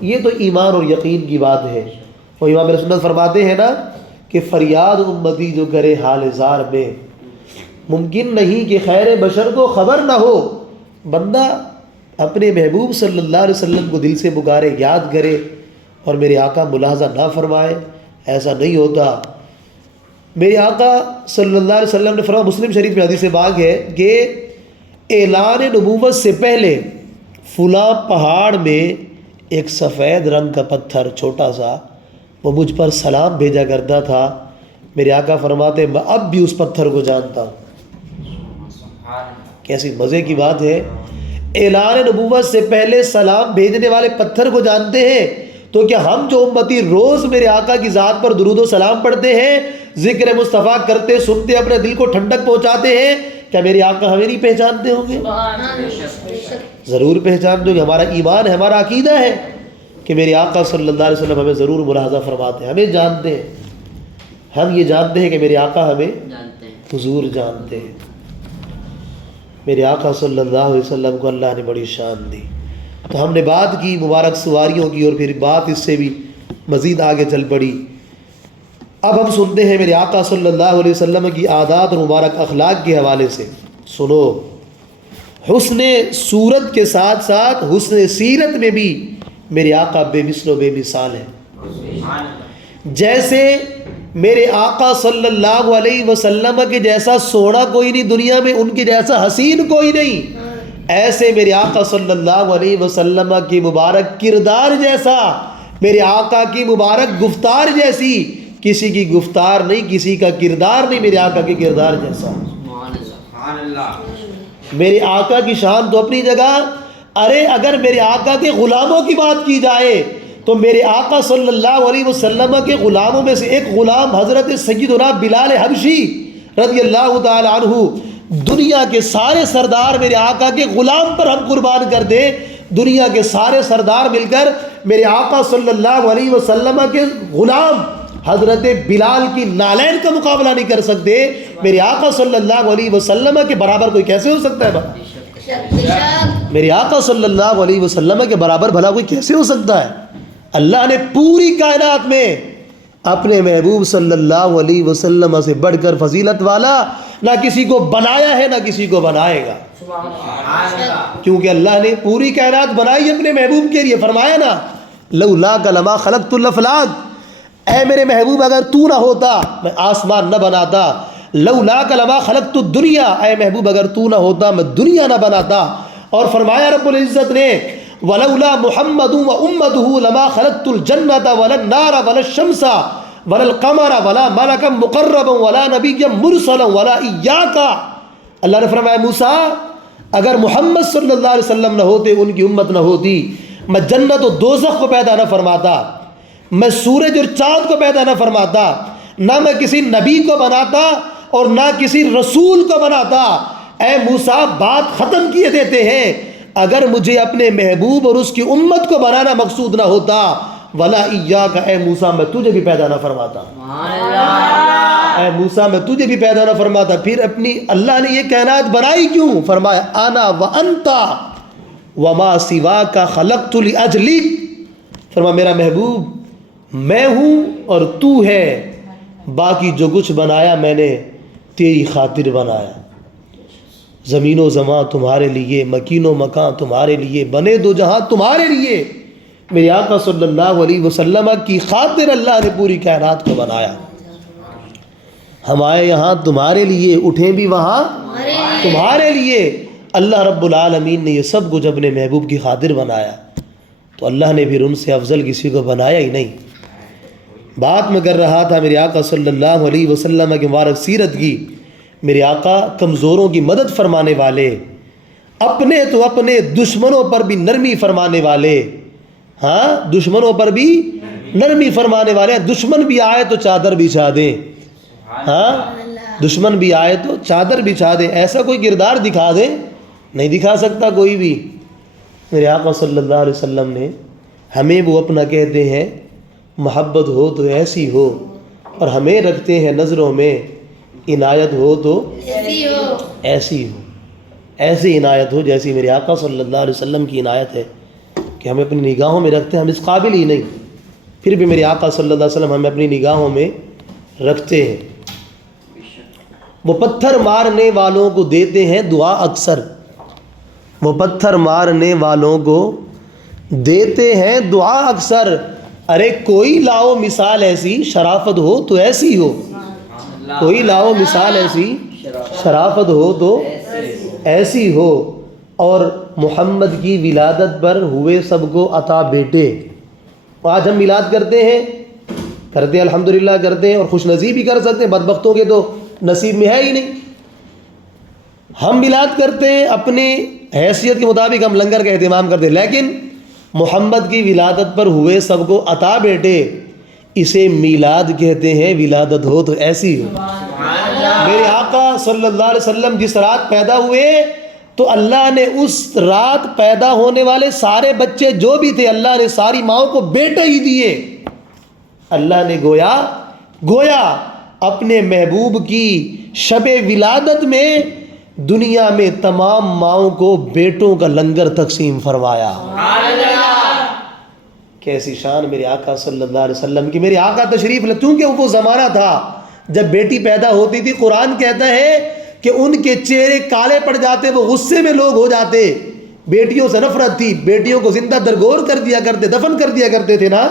یہ تو ایمان اور یقین کی بات ہے. وہ امام سنت فرماتے ہیں نا کہ فریاد امتی جو کرے حال زار میں، ممکن نہیں کہ خیر بشر کو خبر نہ ہو. بندہ اپنے محبوب صلی اللہ علیہ وسلم کو دل سے پکارے، یاد کرے اور میرے آقا ملاحظہ نہ فرمائے، ایسا نہیں ہوتا. میرے آقا صلی اللہ علیہ وسلم نے فرمایا، مسلم شریف میں حدیث پاک ہے کہ اعلان نبوت سے پہلے فلاں پہاڑ میں ایک سفید رنگ کا پتھر چھوٹا سا وہ مجھ پر سلام بھیجا کرتا تھا. میرے آقا فرماتے میں اب بھی اس پتھر کو جانتا ہوں. کیسی مزے کی بات ہے. اعلان نبوت سے پہلے سلام بھیجنے والے پتھر کو جانتے ہیں، تو کیا ہم جو امتی روز میرے آقا کی ذات پر درود و سلام پڑھتے ہیں، ذکر مصطفیٰ کرتے سنتے اپنے دل کو ٹھنڈک پہنچاتے ہیں، کیا میرے آقا ہمیں نہیں پہچانتے ہوں گے؟ ضرور پہچانتے ہوں گے. ہمارا ایمان ہے، ہمارا عقیدہ ہے کہ میرے آقا صلی اللہ علیہ وسلم ہمیں ضرور ملاحظہ فرماتے ہیں، ہمیں جانتے ہیں. ہم یہ جانتے ہیں کہ میرے آقا ہمیں حضور جانتے ہیں. میرے آقا صلی اللہ علیہ وسلم کو اللہ نے بڑی شان دی. تو ہم نے بات کی مبارک سواریوں کی اور پھر بات اس سے بھی مزید آگے چل پڑی. اب ہم سنتے ہیں میرے آقا صلی اللہ علیہ وسلم کی عادات اور مبارک اخلاق کے حوالے سے. سنو، حسن صورت کے ساتھ ساتھ حسن سیرت میں بھی میرے آقا بے مثل و بے مثال ہیں۔ جیسے میرے آقا صلی اللہ علیہ وسلم کے جیسا سونا کوئی نہیں دنیا میں، ان کے جیسا حسین کوئی نہیں، ایسے میرے آقا صلی اللہ علیہ وسلم کی مبارک کردار جیسا، میرے آقا کی مبارک گفتار جیسی کسی کی گفتار نہیں، کسی کا کردار نہیں میرے آقا کے کردار جیسا۔ میرے آقا کی شان تو اپنی جگہ، ارے اگر میرے آقا کے غلاموں کی بات کی جائے تو میرے آقا صلی اللہ علیہ وسلم کے غلاموں میں سے ایک غلام حضرت سیدنا بلال حبشی رضی اللہ تعالی عنہ، دنیا کے سارے سردار میرے آقا کے غلام پر ہم قربان کر دیں، دنیا کے سارے سردار مل کر میرے آقا صلی اللہ علیہ وسلم کے غلام حضرت بلال کی نالین کا مقابلہ نہیں کر سکتے، میرے آقا صلی اللہ علیہ وسلم کے برابر کوئی کیسے ہو سکتا ہے؟ میرے آقا صلی اللہ علیہ وسلم کے برابر بھلا کوئی کیسے ہو سکتا ہے؟ اللہ نے پوری کائنات میں اپنے محبوب صلی اللہ علیہ وسلم سے بڑھ کر فضیلت والا نہ کسی کو بنایا ہے نہ کسی کو بنائے گا، کیونکہ اللہ نے پوری کائنات بنائی اپنے محبوب کے لیے۔ فرمایا نا لولاک لما خلقت الافلاک، اے میرے محبوب اگر تو نہ ہوتا میں آسمان نہ بناتا، لولاک لما خلقت الدنیا، اے محبوب اگر تو نہ ہوتا میں دنیا نہ بناتا۔ اور فرمایا رب العزت نے ولولا محمد و امته لما خلقت الجنة ولا النار ولا الشمس ولا القمر ولا ملكا مقربا ولا نبيا مرسلا ولا إياك۔ اللہ نے فرمایا موسیٰ اگر محمد صلی اللہ علیہ وسلم نہ ہوتے، ان کی امت نہ ہوتی، میں جنت و دوزخ کو پیدا نہ فرماتا، میں سورج اور چاند کو پیدا نہ فرماتا، نہ میں کسی نبی کو بناتا اور نہ کسی رسول کو بناتا۔ اے موسیٰ بات ختم کیے دیتے ہیں، اگر مجھے اپنے محبوب اور اس کی امت کو بنانا مقصود نہ ہوتا، ولا ایاک، اے موسیٰ میں تجھے بھی پیدا نہ فرماتا، اے موسیٰ میں تجھے بھی پیدا نہ فرماتا۔ پھر اپنی اللہ نے یہ کائنات بنائی کیوں؟ فرمایا انا وانت وما سواک خلقت لاجلک، فرمایا میرا محبوب میں ہوں اور تو ہے، باقی جو کچھ بنایا میں نے تیری خاطر بنایا، زمین و زمان تمہارے لیے، مکین و مکان تمہارے لیے، بنے دو جہاں تمہارے لیے، میرے آقا صلی اللہ علیہ وسلم کی خاطر اللہ نے پوری کائنات کو بنایا۔ ہم آئے یہاں تمہارے لیے، اٹھیں بھی وہاں تمہارے لیے۔ اللہ رب العالمین نے یہ سب کچھ اپنے محبوب کی خاطر بنایا، تو اللہ نے پھر ان سے افضل کسی کو بنایا ہی نہیں۔ بات میں کر رہا تھا میرے آقا صلی اللہ علیہ وسلم کی مبارک سیرت کی۔ میرے آقا کمزوروں کی مدد فرمانے والے، اپنے تو اپنے دشمنوں پر بھی نرمی فرمانے والے، ہاں دشمنوں پر بھی نرمی فرمانے والے، دشمن بھی آئے تو چادر بچھا دیں، ہاں دشمن بھی آئے تو چادر بچھا دیں، ایسا کوئی کردار دکھا دیں، نہیں دکھا سکتا کوئی بھی۔ میرے آقا صلی اللہ علیہ وسلم نے ہمیں وہ اپنا کہتے ہیں، محبت ہو تو ایسی ہو، اور ہمیں رکھتے ہیں نظروں میں، عنایت ہو تو ایسی ہو، ایسی عنایت ہو جیسی میرے آقا صلی اللہ علیہ وسلم کی عنایت ہے کہ ہمیں اپنی نگاہوں میں رکھتے ہیں، ہم اس قابل ہی نہیں، پھر بھی میرے آقا صلی اللہ علیہ وسلم ہمیں اپنی نگاہوں میں رکھتے ہیں۔ وہ پتھر مارنے والوں کو دیتے ہیں دعا اکثر، وہ پتھر مارنے والوں کو دیتے ہیں دعا اکثر، ارے کوئی لاؤ مثال ایسی شرافت ہو تو ایسی ہو، کوئی لاؤ مثال ایسی شرافت ہو تو ایسی ہو۔ اور محمد کی ولادت پر ہوئے سب کو عطا بیٹے، آج ہم میلاد کرتے ہیں الحمدللہ کرتے ہیں، اور خوش نصیب بھی کر سکتے ہیں، بدبختوں کے تو نصیب میں ہے ہی نہیں۔ ہم میلاد کرتے ہیں اپنی حیثیت کے مطابق، ہم لنگر کا اہتمام کرتے ہیں، لیکن محمد کی ولادت پر ہوئے سب کو عطا بیٹے، اسے میلاد کہتے ہیں، ولادت ہو تو ایسی ہو۔ میرے آقا صلی اللہ علیہ وسلم جس رات پیدا ہوئے تو اللہ نے اس رات پیدا ہونے والے سارے بچے جو بھی تھے، اللہ نے ساری ماؤں کو بیٹے ہی دیے۔ اللہ نے گویا اپنے محبوب کی شب ولادت میں دنیا میں تمام ماؤں کو بیٹوں کا لنگر تقسیم فرمایا۔ کیسی شان میرے آقا صلی اللہ علیہ وسلم کی۔ میرے آقا تشریف کیونکہ وہ زمانہ تھا جب بیٹی پیدا ہوتی تھی، قرآن کہتا ہے کہ ان کے چہرے کالے پڑ جاتے, وہ غصے میں لوگ ہو جاتے. بیٹیوں سے نفرت تھی, بیٹیوں کو زندہ درگور کر دیا کرتے, دفن کر دیا کرتے تھے نا.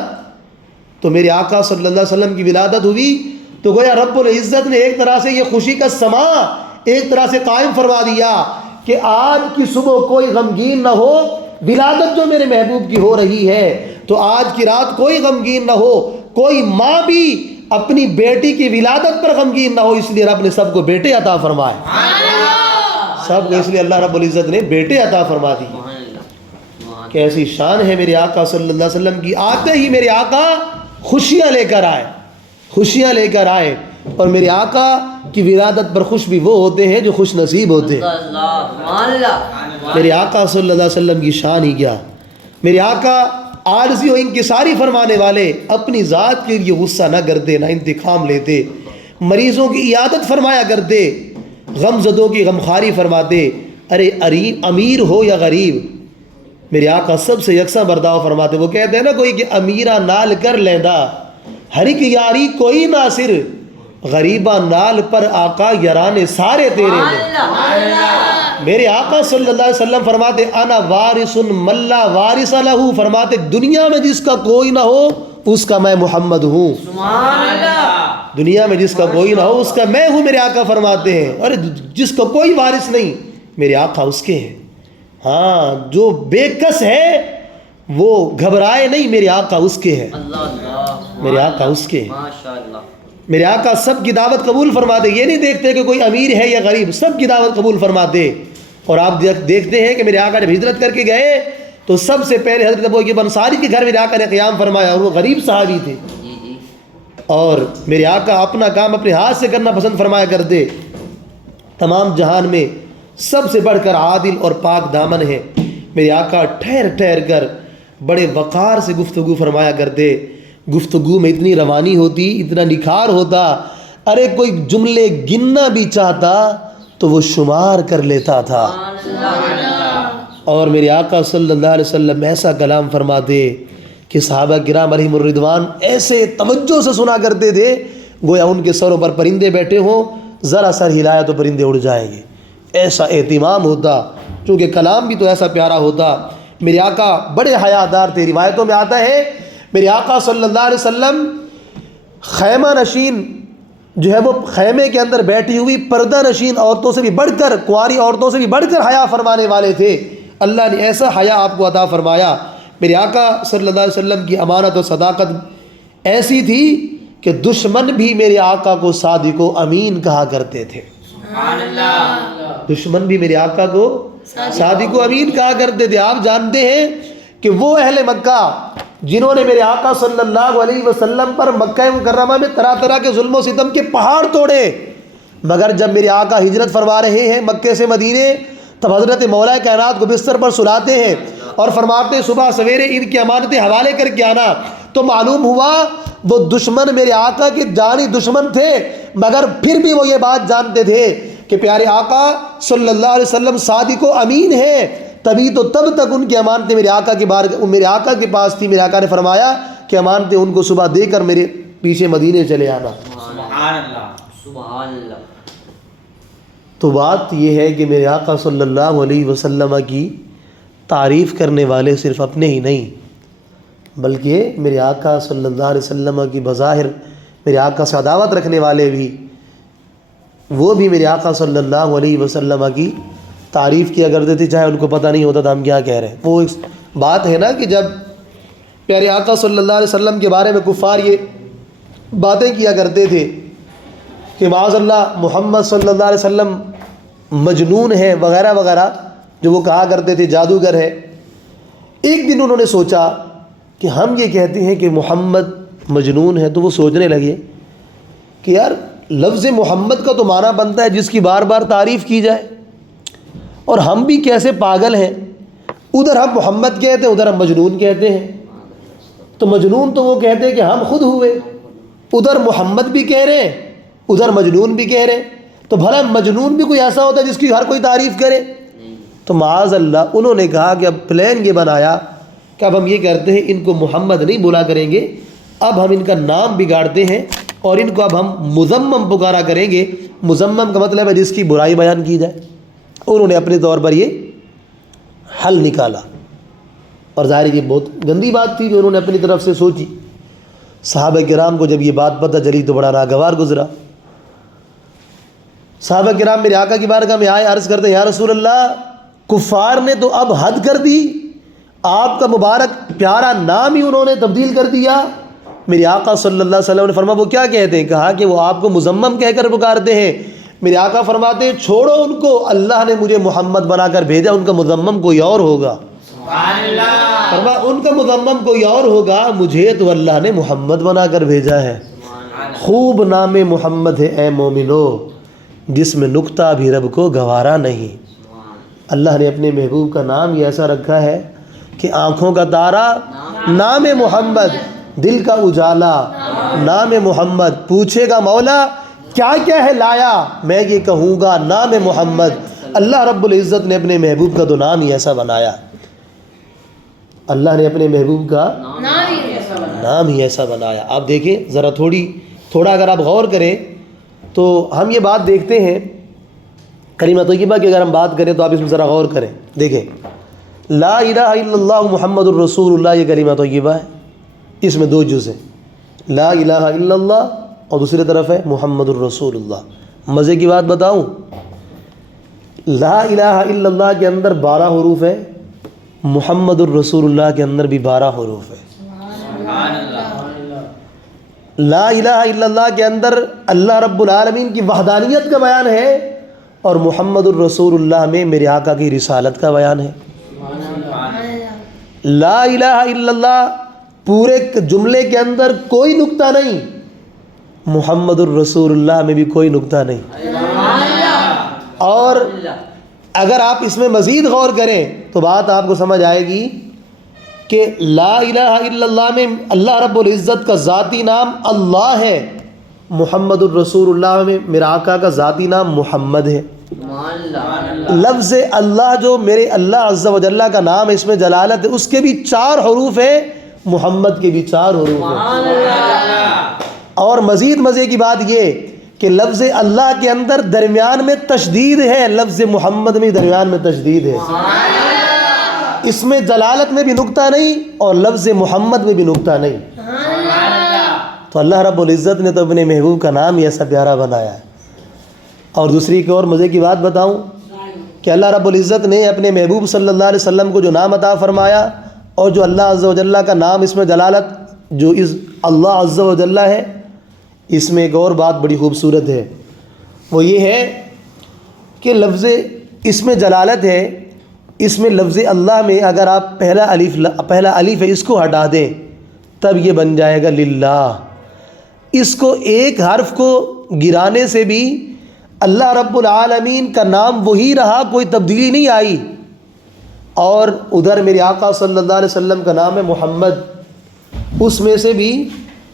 تو میرے آقا صلی اللہ علیہ وسلم کی ولادت ہوئی تو گویا رب العزت نے ایک طرح سے یہ خوشی کا سما ایک طرح سے قائم فرما دیا کہ آج کی صبح کوئی غمگین نہ ہو, ولادت جو میرے محبوب کی ہو رہی ہے تو آج کی رات کوئی غمگین نہ ہو, کوئی ماں بھی اپنی بیٹی کی ولادت پر غمگین نہ ہو. اس لیے رب نے سب کو بیٹے عطا فرمائے, سب کو اس لیے اللہ رب العزت نے بیٹے عطا فرما دی. کیسی شان ہے میرے آقا صلی اللہ علیہ وسلم کی. آتے ہی میرے آقا خوشیاں لے کر آئے, خوشیاں لے کر آئے. اور میرے آقا کی ولادت پر خوش بھی وہ ہوتے ہیں جو خوش نصیب ہوتے ہیں. میرے آقا صلی اللہ علیہ وسلم کی شان ہی کیا. میرے آقا عارضی و انکساری فرمانے والے, اپنی ذات کے لیے غصہ نہ کرتے, نہ انتقام لیتے, مریضوں کی عیادت فرمایا کرتے, غم زدوں کی غمخواری فرماتے. ارے امیر ہو یا غریب, میرے آقا سب سے یکساں برداؤ فرماتے. وہ کہتے ہیں نا کوئی کہ امیرہ نال کر لیندہ ہر ایک یاری کوئی ناصر, غریبہ نال پر آقا یرانے سارے تیرے نے. میرے آقا صلی اللہ علیہ وسلم فرماتے انا وارث من لا وارث لہ, فرماتے دنیا میں جس کا کوئی نہ ہو اس کا میں محمد ہوں. دنیا میں جس کا کوئی نہ ہو اس کا میں ہوں. میرے آقا فرماتے ہیں اور جس کا کوئی وارث نہیں میرے آقا اس کے ہیں. ہاں جو بے کس ہے وہ گھبرائے نہیں, میرے آقا اس کے ہیں, میرے آقا اس کے ہیں. میرے آقا سب کی دعوت قبول فرماتے, یہ نہیں دیکھتے کہ کوئی امیر ہے یا غریب, سب کی دعوت قبول فرماتے. اور آپ دیکھتے ہیں کہ میرے آقا جب ہجرت کر کے گئے تو سب سے پہلے حضرت ابو ایوب انصاری کے گھر میرے آقا نے قیام فرمایا, اور وہ غریب صحابی تھے. اور میرے آقا اپنا کام اپنے ہاتھ سے کرنا پسند فرمایا کرتے. تمام جہان میں سب سے بڑھ کر عادل اور پاک دامن ہے. میرے آقا ٹھہر ٹھہر کر بڑے وقار سے گفتگو فرمایا کرتے. گفتگو میں اتنی روانی ہوتی, اتنا نکھار ہوتا, ارے کوئی جملے گننا بھی چاہتا تو وہ شمار کر لیتا تھا. اور میرے آقا صلی اللہ علیہ وسلم ایسا کلام فرماتے کہ صحابہ کرام علیہم الرضوان ایسے توجہ سے سنا کرتے تھے گویا ان کے سروں پر پرندے بیٹھے ہوں, ذرا سر ہلایا تو پرندے اڑ جائیں گے. ایسا اہتمام ہوتا, چونکہ کلام بھی تو ایسا پیارا ہوتا. میرے آقا بڑے حیادار تھے. روایتوں میں آتا ہے میرے آقا صلی اللہ علیہ وسلم خیمہ نشین جو ہے وہ خیمے کے اندر بیٹھی ہوئی پردہ نشین عورتوں سے بھی بڑھ کر, کنواری عورتوں سے بھی بڑھ کر حیا فرمانے والے تھے. اللہ نے ایسا حیا آپ کو عطا فرمایا. میرے آقا صلی اللہ علیہ وسلم کی امانت و صداقت ایسی تھی کہ دشمن بھی میرے آقا کو صادق و امین کہا کرتے تھے. دشمن بھی میرے آقا کو صادق و امین کہا کرتے تھے. آپ جانتے ہیں کہ وہ اہل مکہ جنہوں نے میرے آقا صلی اللہ علیہ وسلم پر مکہ مکرمہ میں طرح طرح کے ظلم و ستم کے پہاڑ توڑے, مگر جب میرے آقا ہجرت فرما رہے ہیں مکے سے مدینے تب حضرت مولا کائنات کو بستر پر سلاتے ہیں اور فرماتے صبح سویرے ان کی امانتیں حوالے کر کے آنا. تو معلوم ہوا وہ دشمن میرے آقا کے جانی دشمن تھے, مگر پھر بھی وہ یہ بات جانتے تھے کہ پیارے آقا صلی اللہ علیہ وسلم صادق و امین ہیں, تبھی تو تب تک ان کی امانتیں میرے آقا کے پاس تھی. میرے آقا نے فرمایا کہ امانتیں ان کو صبح دے کر میرے پیچھے مدینے چلے آنا. سبحان اللہ. تو بات یہ ہے کہ میرے آقا صلی اللہ علیہ وسلم کی تعریف کرنے والے صرف اپنے ہی نہیں بلکہ میرے آقا صلی اللہ علیہ وسلم کی بظاہر میرے آقا سے عداوت رکھنے والے بھی, وہ بھی میرے آقا صلی اللہ علیہ وسلم کی تعریف کیا کرتے تھے, چاہے ان کو پتہ نہیں ہوتا تھا ہم کیا کہہ رہے ہیں. وہ بات ہے نا کہ جب پیارے آقا صلی اللہ علیہ وسلم کے بارے میں کفار یہ باتیں کیا کرتے تھے کہ معاذ اللہ محمد صلی اللہ علیہ وسلم مجنون ہے وغیرہ وغیرہ, جو وہ کہا کرتے تھے جادوگر ہے. ایک دن انہوں نے سوچا کہ ہم یہ کہتے ہیں کہ محمد مجنون ہے, تو وہ سوچنے لگے کہ یار لفظ محمد کا تو معنی بنتا ہے جس کی بار بار تعریف کی جائے, اور ہم بھی کیسے پاگل ہیں, ادھر ہم محمد کہتے ہیں ادھر ہم مجنون کہتے ہیں. تو مجنون تو وہ کہتے ہیں کہ ہم خود ہوئے, ادھر محمد بھی کہہ رہے ہیں ادھر مجنون بھی کہہ رہے ہیں, تو بھلا مجنون بھی کوئی ایسا ہوتا ہے جس کی ہر کوئی تعریف کرے. تو معاذ اللہ انہوں نے کہا کہ اب پلان یہ بنایا کہ اب ہم یہ کرتے ہیں ان کو محمد نہیں بولا کریں گے, اب ہم ان کا نام بگاڑتے ہیں اور ان کو اب ہم مذمم پکارا کریں گے. مذمم کا مطلب ہے جس کی برائی بیان کی جائے. انہوں نے اپنے طور پر یہ حل نکالا اور ظاہر یہ بہت گندی بات تھی جو انہوں نے اپنی طرف سے سوچی. صحابہ کرام کو جب یہ بات پتہ چلی تو بڑا ناگوار گزرا. صحابہ کرام میرے آقا کی بارگاہ میں آئے, عرض کرتے یا رسول اللہ, کفار نے تو اب حد کر دی, آپ کا مبارک پیارا نام ہی انہوں نے تبدیل کر دیا. میرے آقا صلی اللہ علیہ وسلم نے فرمایا وہ کیا کہتے ہیں؟ کہا کہ وہ آپ کو مذمم کہہ کر پکارتے ہیں. میرے آقا فرماتے ہیں چھوڑو ان کو, اللہ نے مجھے محمد بنا کر بھیجا, ان کا مذمم کوئی اور ہوگا. فرمایا ان کا مذمم کوئی اور ہوگا, مجھے تو اللہ نے محمد بنا کر بھیجا ہے. خوب نام محمد ہے اے مومنو, جس میں نکتہ بھی رب کو گوارا نہیں. اللہ نے اپنے محبوب کا نام ہی ایسا رکھا ہے کہ آنکھوں کا تارا نام محمد, دل کا اجالا نام محمد. پوچھے گا مولا کیا کیا ہے لایا, میں یہ کہوں گا نام محمد. اللہ رب العزت نے اپنے محبوب کا تو نام ہی ایسا بنایا. اللہ نے اپنے محبوب کا نام ہی ایسا بنایا. آپ دیکھیں ذرا تھوڑا اگر آپ غور کریں تو ہم یہ بات دیکھتے ہیں کلمہ طیبہ کی. اگر ہم بات کریں تو آپ اس میں ذرا غور کریں. دیکھیں لا الہ الا اللہ محمد الرسول اللہ, یہ کلمہ طیبہ ہے. اس میں دو جز ہیں, لا الہ الا اللہ اور دوسری طرف ہے محمد الرسول اللہ. مزے کی بات بتاؤں, لا الہ الا اللہ کے اندر 12 حروف ہے, محمد الرسول اللہ کے اندر بھی 12 حروف ہے. لا الہ الا اللہ کے اندر اللہ رب العالمین کی وحدانیت کا بیان ہے اور محمد الرسول اللہ میں میرے آقا کی رسالت کا بیان ہے. لا الہ الا اللہ پورے جملے کے اندر کوئی نکتہ نہیں, محمد الرسول اللہ میں بھی کوئی نکتہ نہیں. اور اگر آپ اس میں مزید غور کریں تو بات آپ کو سمجھ آئے گی کہ لا الہ الا اللہ میں اللہ رب العزت کا ذاتی نام اللہ ہے, محمد الرسول اللہ میں میرا آقا کا ذاتی نام محمد ہے. لفظ اللہ جو میرے اللہ عز و جل کا نام, اس میں جلالت ہے, اس کے بھی 4 حروف ہیں, محمد کے بھی 4 حروف ہیں. اور مزید مزے کی بات یہ کہ لفظ اللہ کے اندر درمیان میں تشدید ہے, لفظ محمد میں درمیان میں تشدید ہے. اس میں جلالت میں بھی نکتہ نہیں اور لفظ محمد میں بھی نکتہ نہیں. تو اللہ رب العزت نے تو اپنے محبوب کا نام ہی ایسا پیارا بنایا ہے. اور دوسری ایک اور مزے کی بات بتاؤں کہ اللہ رب العزت نے اپنے محبوب صلی اللہ علیہ وسلم کو جو نام عطا فرمایا اور جو اللہ عز و جل کا نام, اس میں جلالت جو اس اللہ عز و جل ہے, اس میں ایک اور بات بڑی خوبصورت ہے. وہ یہ ہے کہ لفظ اس میں جلالت ہے, اس میں لفظ اللہ میں اگر آپ پہلا الف ہے اس کو ہٹا دیں تب یہ بن جائے گا للہ. اس کو ایک حرف کو گرانے سے بھی اللہ رب العالمین کا نام وہی رہا, کوئی تبدیلی نہیں آئی. اور ادھر میرے آقا صلی اللہ علیہ وسلم کا نام ہے محمد, اس میں سے بھی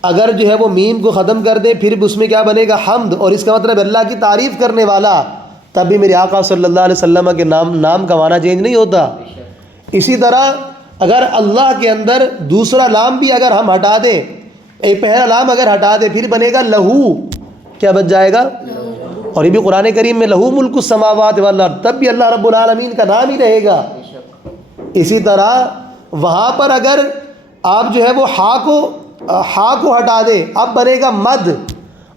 اگر جو ہے وہ میم کو ختم کر دیں پھر اس میں کیا بنے گا حمد, اور اس کا مطلب اللہ کی تعریف کرنے والا, تب بھی میرے آقا صلی اللہ علیہ وسلم کے نام کا معنی چینج نہیں ہوتا. اسی طرح اگر اللہ کے اندر دوسرا لام بھی اگر ہم ہٹا دیں, ایک پہلا لام اگر ہٹا دیں پھر بنے گا لہو, کیا بن جائے گا؟ اور یہ بھی قرآن کریم میں لہو ملک السماوات والارض, تب بھی اللہ رب العالمین کا نام ہی رہے گا. اسی طرح وہاں پر اگر آپ جو ہے وہ ہا کو ہٹا دیں اب بنے گا مد,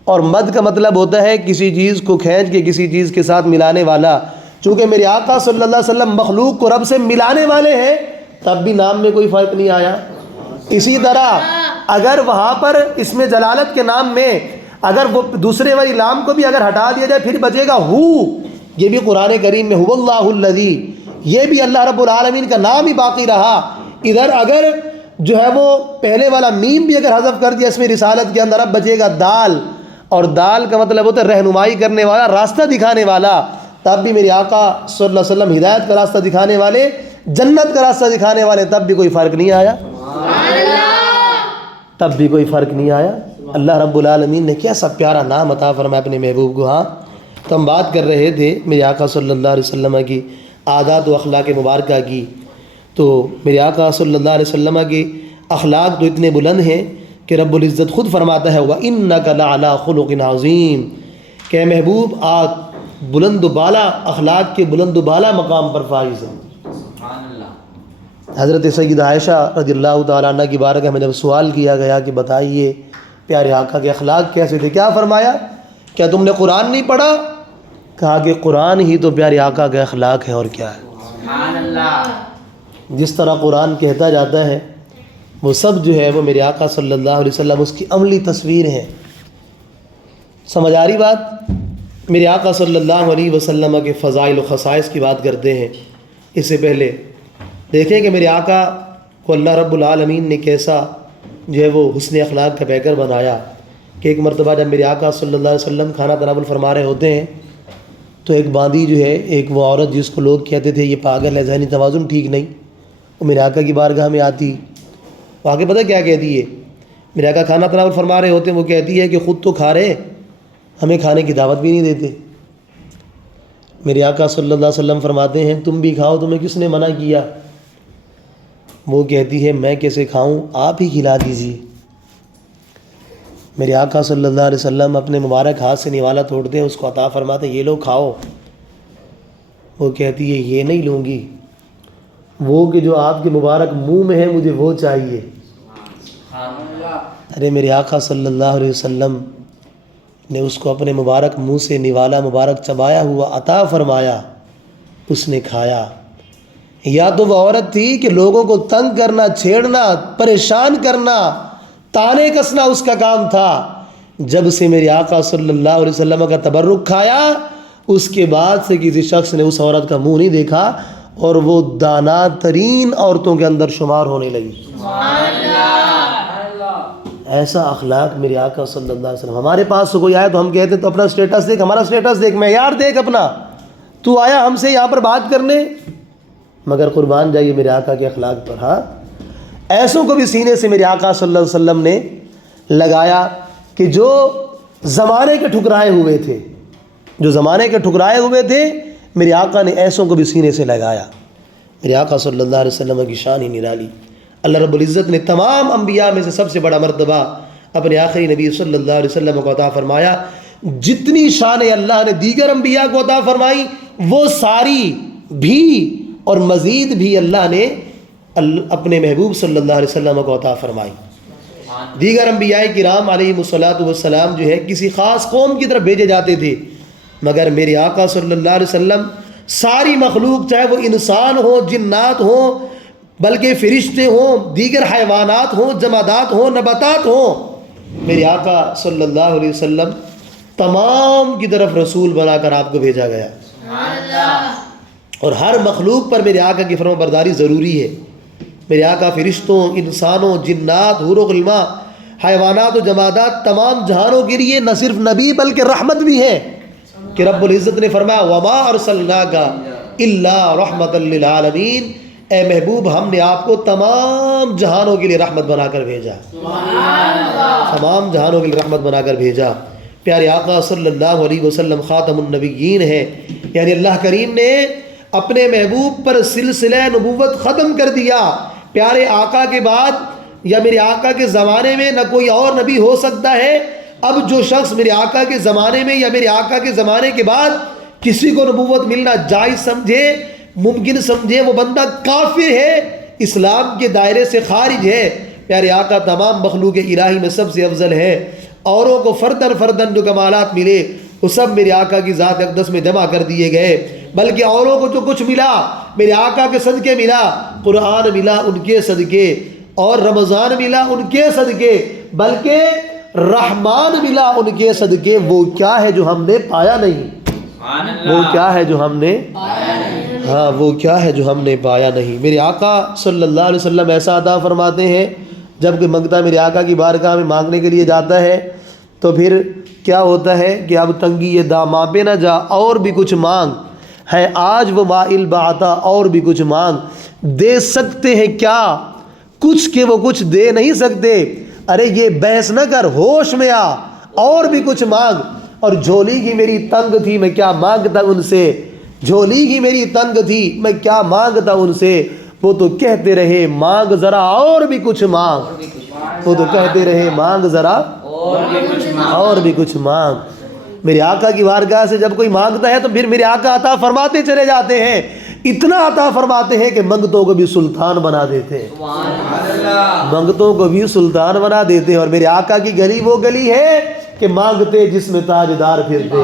اور مد کا مطلب ہوتا ہے کسی چیز کو کھینچ کے کسی چیز کے ساتھ ملانے والا. چونکہ میرے آقا صلی اللہ علیہ وسلم مخلوق کو رب سے ملانے والے ہیں تب بھی نام میں کوئی فرق نہیں آیا. اسی طرح اگر وہاں پر اس میں جلالت کے نام میں اگر وہ دوسرے والی لام کو بھی اگر ہٹا دیا جائے پھر بچے گا ہو, یہ بھی قرآن کریم میں هو اللہ الذی, یہ بھی اللہ رب العالمین کا نام ہی باقی رہا. ادھر اگر جو ہے وہ پہلے والا میم بھی اگر حذف کر دیا اس میں رسالت کے اندر, اب بچے گا دال, اور دال کا مطلب ہوتا ہے رہنمائی کرنے والا, راستہ دکھانے والا. تب بھی میرے آقا صلی اللہ علیہ وسلم ہدایت کا راستہ دکھانے والے, جنت کا راستہ دکھانے والے, تب بھی کوئی فرق نہیں آیا, تب بھی کوئی فرق نہیں آیا. اللہ رب العالمین نے کیسا پیارا نام عطا فرمایا اپنے محبوب کو. ہاں تو ہم بات کر رہے تھے میرے آقا صلی اللہ علیہ وسلم کی عادات و اخلاق مبارکہ کی. تو میرے آقا صلی اللہ علیہ وسلم کے اخلاق تو اتنے بلند ہیں کہ رب العزت خود فرماتا ہے وَإِنَّكَ لَعَلَىٰ خُلُقٍ عَظِيمٍ کہ محبوب آپ بلند و بالا اخلاق کے بلند و بالا مقام پر فائز ہیں۔ حضرت سید عائشہ رضی اللہ تعالیٰ عنہ کی بارگاہ میں جب سوال کیا گیا کہ بتائیے پیارے آقا کے اخلاق کیسے تھے، کیا فرمایا؟ کیا تم نے قرآن نہیں پڑھا؟ کہا کہ قرآن ہی تو پیارے آقا کا اخلاق ہے اور کیا ہے۔ سبحان اللہ۔ جس طرح قرآن کہتا جاتا ہے وہ سب جو ہے وہ میرے آقا صلی اللہ علیہ وسلم اس کی عملی تصویر ہے۔ سمجھ آ رہی بات؟ میرے آقا صلی اللہ علیہ وسلم کے فضائل و خصائص کی بات کرتے ہیں۔ اس سے پہلے دیکھیں کہ میرے آقا کو اللہ رب العالمین نے کیسا جو ہے وہ حسن اخلاق کا پیکر بنایا کہ ایک مرتبہ جب میرے آقا صلی اللہ علیہ وسلم کھانا تناول فرما رہے ہوتے ہیں تو ایک باندی جو ہے، ایک وہ عورت جس کو لوگ کہتے تھے یہ پاگل ہے، ذہنی توازن ٹھیک نہیں، وہ میرے آقا کی بارگاہ میں آتی، وہ آگے پتہ کیا کہتی ہے؟ میرے آقا کھانا تناول فرما رہے ہوتے ہیں، وہ کہتی ہے کہ خود تو کھا رہے، ہمیں کھانے کی دعوت بھی نہیں دیتے۔ میرے آقا صلی اللہ علیہ وسلم فرماتے ہیں تم بھی کھاؤ، تمہیں کس نے منع کیا؟ وہ کہتی ہے میں کیسے کھاؤں، آپ ہی کھلا دیجیے۔ میرے آقا صلی اللہ علیہ وسلم اپنے مبارک ہاتھ سے نوالا توڑتے ہیں، اس کو عطا فرماتے ہیں یہ لو کھاؤ۔ وہ کہتی ہے یہ نہیں لوں گی، وہ کہ جو آپ کے مبارک منہ میں ہے مجھے وہ چاہیے۔ ارے میرے آقا صلی اللہ علیہ وسلم نے اس کو اپنے مبارک منہ سے نوالا مبارک چبایا ہوا عطا فرمایا، اس نے کھایا۔ یا تو وہ عورت تھی کہ لوگوں کو تنگ کرنا، چھیڑنا، پریشان کرنا، تانے کسنا اس کا کام تھا۔ جب سے میرے آقا صلی اللہ علیہ وسلم کا تبرک کھایا اس کے بعد سے کسی شخص نے اس عورت کا منہ نہیں دیکھا اور وہ دانا ترین عورتوں کے اندر شمار ہونے لگی۔ ایسا اخلاق میرے آقا صلی اللہ علیہ وسلم۔ ہمارے پاس سے کوئی آئے تو ہم کہتے ہیں تو اپنا سٹیٹس دیکھ، ہمارا سٹیٹس دیکھ، معیار دیکھ اپنا، تو آیا ہم سے یہاں پر بات کرنے، مگر قربان جائیے میرے آقا کے اخلاق پر۔ ہاں ایسوں کو بھی سینے سے میرے آقا صلی اللہ علیہ وسلم نے لگایا کہ جو زمانے کے ٹھکرائے ہوئے تھے، جو زمانے کے ٹھکرائے ہوئے تھے، میرے آقا نے ایسوں کو بھی سینے سے لگایا۔ میرے آقا صلی اللہ علیہ وسلم کی شان ہی نرالی۔ اللہ رب العزت نے تمام انبیاء میں سے سب سے بڑا مرتبہ اپنے آخری نبی صلی اللہ علیہ وسلم کو عطا فرمایا۔ جتنی شانیں اللہ نے دیگر انبیاء کو عطا فرمائی وہ ساری بھی اور مزید بھی اللہ نے اپنے محبوب صلی اللہ علیہ وسلم کو عطا فرمائی۔ دیگر انبیاء کرام علیہم الصلاۃ والسلام جو ہے کسی خاص قوم کی طرف بھیجے جاتے تھے، مگر میرے آقا صلی اللہ علیہ وسلم ساری مخلوق، چاہے وہ انسان ہوں، جنات ہوں، بلکہ فرشتے ہوں، دیگر حیوانات ہوں، جمادات ہوں، نباتات ہوں، میرے آقا صلی اللہ علیہ وسلم تمام کی طرف رسول بنا کر آپ کو بھیجا گیا۔ اور ہر مخلوق پر میرے آقا کی فرما برداری ضروری ہے۔ میرے آقا فرشتوں، انسانوں، جنات، حور و غلماں، حیوانات و جمادات، تمام جہانوں کے لیے نہ صرف نبی بلکہ رحمت بھی ہے کہ رب العزت نے فرمایا وَمَا أَرْسَلْنَاكَ إِلَّا رَحْمَةً لِّلْعَالَمِينَ، اے محبوب ہم نے آپ کو تمام جہانوں کے لیے رحمت بنا کر بھیجا، تمام جہانوں کے لیے رحمت بنا کر بھیجا۔ پیارے آقا صلی اللہ علیہ وسلم خاتم النبیین ہیں، یعنی اللہ کریم نے اپنے محبوب پر سلسلہ نبوت ختم کر دیا۔ پیارے آقا کے بعد یا میرے آقا کے زمانے میں نہ کوئی اور نبی ہو سکتا ہے۔ اب جو شخص میرے آقا کے زمانے میں یا میرے آقا کے زمانے کے بعد کسی کو نبوت ملنا جائز سمجھے، ممکن سمجھے، وہ بندہ کافر ہے، اسلام کے دائرے سے خارج ہے۔ پیارے آقا تمام مخلوق الہی میں سب سے افضل ہے۔ اوروں کو فردن فردن جو کمالات ملے وہ سب میرے آقا کی ذات اقدس میں جمع کر دیے گئے، بلکہ اوروں کو جو کچھ ملا میرے آقا کے صدقے ملا۔ قرآن ملا ان کے صدقے، اور رمضان ملا ان کے صدقے، بلکہ رحمان ملا ان کے صدقے۔ وہ کیا ہے جو ہم نے پایا نہیں، وہ کیا ہے جو ہم نے ہاں وہ کیا ہے جو ہم نے پایا نہیں۔ میرے آقا صلی اللہ علیہ وسلم ایسا عطا فرماتے ہیں، جب کوئی منگتا میرے آقا کی بارگاہ میں مانگنے کے لیے جاتا ہے تو پھر کیا ہوتا ہے کہ اب تنگی یہ داماں پہ نہ جا، اور بھی کچھ مانگ ہے، آج وہ مائل بعطا، اور بھی کچھ مانگ، دے سکتے ہیں کیا کچھ کہ وہ کچھ دے نہیں سکتے۔ ارے یہ بحث نہ کر، ہوش میں آ، اور بھی کچھ مانگ۔ اور جھولی کی میری تنگ تھی میں کیا مانگتا ان سے، جھولی کی میری تنگ تھی میں کیا مانگتا ان سے، وہ تو کہتے رہے مانگ ذرا اور بھی کچھ مانگ۔ وہ تو کہتے رہے مانگ ذرا اور بھی کچھ مانگ. میرے آقا کی بارگاہ سے جب کوئی مانگتا ہے تو پھر میرے آقا عطا فرماتے چلے جاتے ہیں. اتنا عطا فرماتے ہیں کہ منگتوں کو بھی سلطان بنا دیتے ہیں, منگتوں کو بھی سلطان بنا دیتے ہیں. اور میرے آقا کی گلی وہ گلی ہے کہ مانگتے جس میں تاجدار پھرتے,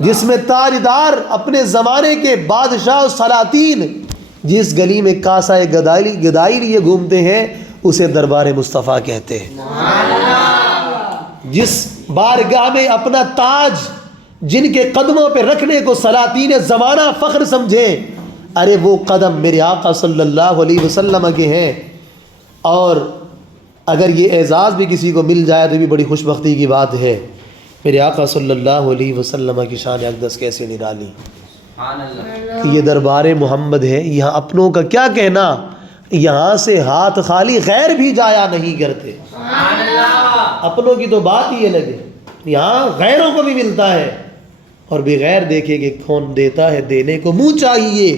جس میں تاجدار اپنے زمانے کے بادشاہ و سلاطین جس گلی میں کاسائے گدائی لیے گھومتے ہیں اسے دربار مصطفیٰ کہتے ہیں. جس بارگاہ میں اپنا تاج جن کے قدموں پہ رکھنے کو سلاطین زمانہ فخر سمجھے, ارے وہ قدم میرے آقا صلی اللہ علیہ وسلم کے ہیں. اور اگر یہ اعزاز بھی کسی کو مل جائے تو بھی بڑی خوش بختی کی بات ہے. میرے آقا صلی اللہ علیہ وسلم کی شان اقدس کیسے نرالی. یہ دربار محمد ہے, یہاں اپنوں کا کیا کہنا, یہاں سے ہاتھ خالی غیر بھی جایا نہیں کرتے. اپنوں کی تو بات ہی الگ ہے, یہاں غیروں کو بھی ملتا ہے. اور بغیر دیکھے کہ کون دیتا ہے, دینے کو منہ چاہیے.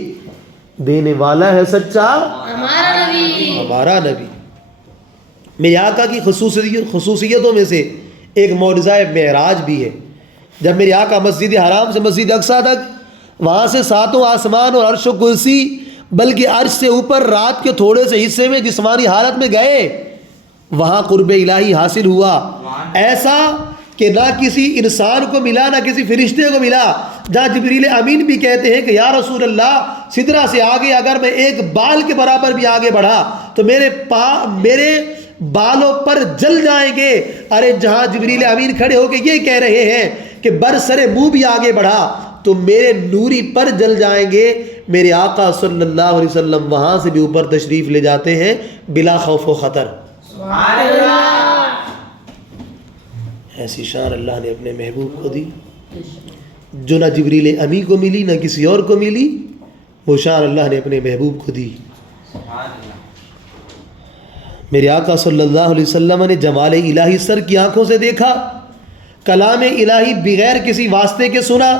دینے والا ہے سچا ہمارا نبی. میرے آقا کی خصوصیتوں میں سے ایک معجزہ معراج بھی ہے. جب میرے آقا مسجد حرام سے مسجد اقصیٰ تک, وہاں سے ساتوں آسمان اور عرش و کرسی بلکہ عرش سے اوپر رات کے تھوڑے سے حصے میں جسمانی حالت میں گئے, وہاں قرب الہی حاصل ہوا. ایسا کہ نہ کسی انسان کو ملا نہ کسی فرشتے کو ملا. جہاں جبریل امین بھی کہتے ہیں کہ یا رسول اللہ سدرہ سے آگے اگر میں ایک بال کے برابر بھی آگے بڑھا تو میرے بالوں پر جل جائیں گے. ارے جہاں جبریل امین کھڑے ہو کے یہ کہہ رہے ہیں کہ برسر منہ بھی آگے بڑھا تو میرے نوری پر جل جائیں گے, میرے آقا صلی اللہ علیہ وسلم وہاں سے بھی اوپر تشریف لے جاتے ہیں بلا خوف و خطر. ایسی شان اللہ نے اپنے محبوب کو دی جو نہ جبریل امی کو ملی نہ کسی اور کو ملی. وہ شان اللہ نے اپنے محبوب کو دی. میرے آقا صلی اللہ علیہ وسلم نے جمال الہی سر کی آنکھوں سے دیکھا, کلام الہی بغیر کسی واسطے کے سنا,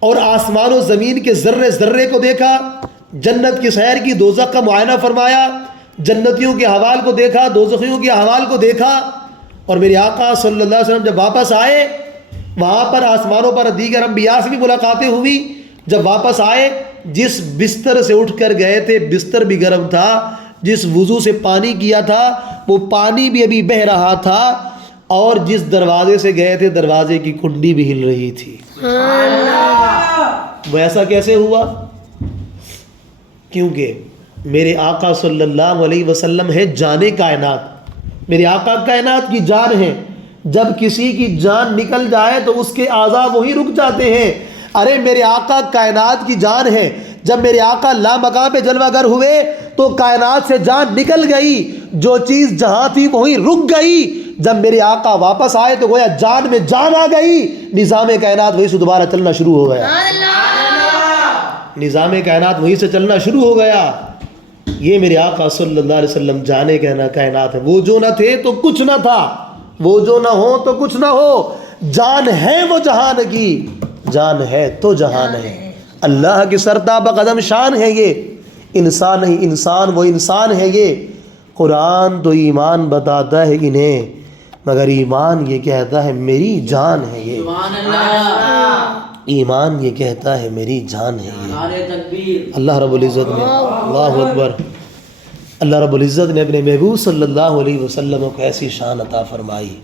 اور آسمان و زمین کے ذرے ذرے کو دیکھا. جنت کی سیر کی, دوزخ کا معائنہ فرمایا, جنتیوں کے احوال کو دیکھا, دوزخیوں کے احوال کو دیکھا. اور میرے آقا صلی اللہ علیہ وسلم جب واپس آئے, وہاں پر آسمانوں پر دیگر انبیاء سے بھی ملاقاتیں ہوئی. جب واپس آئے, جس بستر سے اٹھ کر گئے تھے بستر بھی گرم تھا, جس وضو سے پانی کیا تھا وہ پانی بھی ابھی بہہ رہا تھا, اور جس دروازے سے گئے تھے دروازے کی کنڈی بھی ہل رہی تھی. وہ ایسا کیسے ہوا؟ کیونکہ میرے آقا صلی اللہ علیہ وسلم ہے جان کائنات. میرے آقا کائنات کی جان ہے. جب کسی کی جان نکل جائے تو اس کے اعضاء وہی رک جاتے ہیں. ارے میرے آقا کائنات کی جان ہے. جب میرے آقا لامکان پہ جلوہ گر ہوئے تو کائنات سے جان نکل گئی, جو چیز جہاں تھی وہی رک گئی. جب میرے آقا واپس آئے تو گویا جان میں جان آ گئی, نظام کائنات وہی سے دوبارہ چلنا شروع ہو گیا. نظام کائنات وہی سے چلنا شروع ہو گیا. یہ میرے آقا صلی اللہ علیہ وسلم جانے کہنا کائنات ہے. وہ جو نہ تھے تو کچھ نہ تھا, وہ جو نہ ہو تو کچھ نہ ہو. جان ہے وہ جہان کی, جان ہے تو جہان ہے. اللہ کی سرتابہ قدم شان ہے یہ, انسان نہیں انسان وہ انسان ہے یہ. قرآن تو ایمان بتاتا ہے انہیں, مگر ایمان یہ کہتا ہے میری جان ہے یہ. ایمان یہ کہتا ہے میری جان ہے یہ. اللہ رب العزت نے, اللہ اکبر, اللہ رب العزت نے اپنے محبوب صلی اللہ علیہ وسلم کو ایسی شان عطا فرمائی.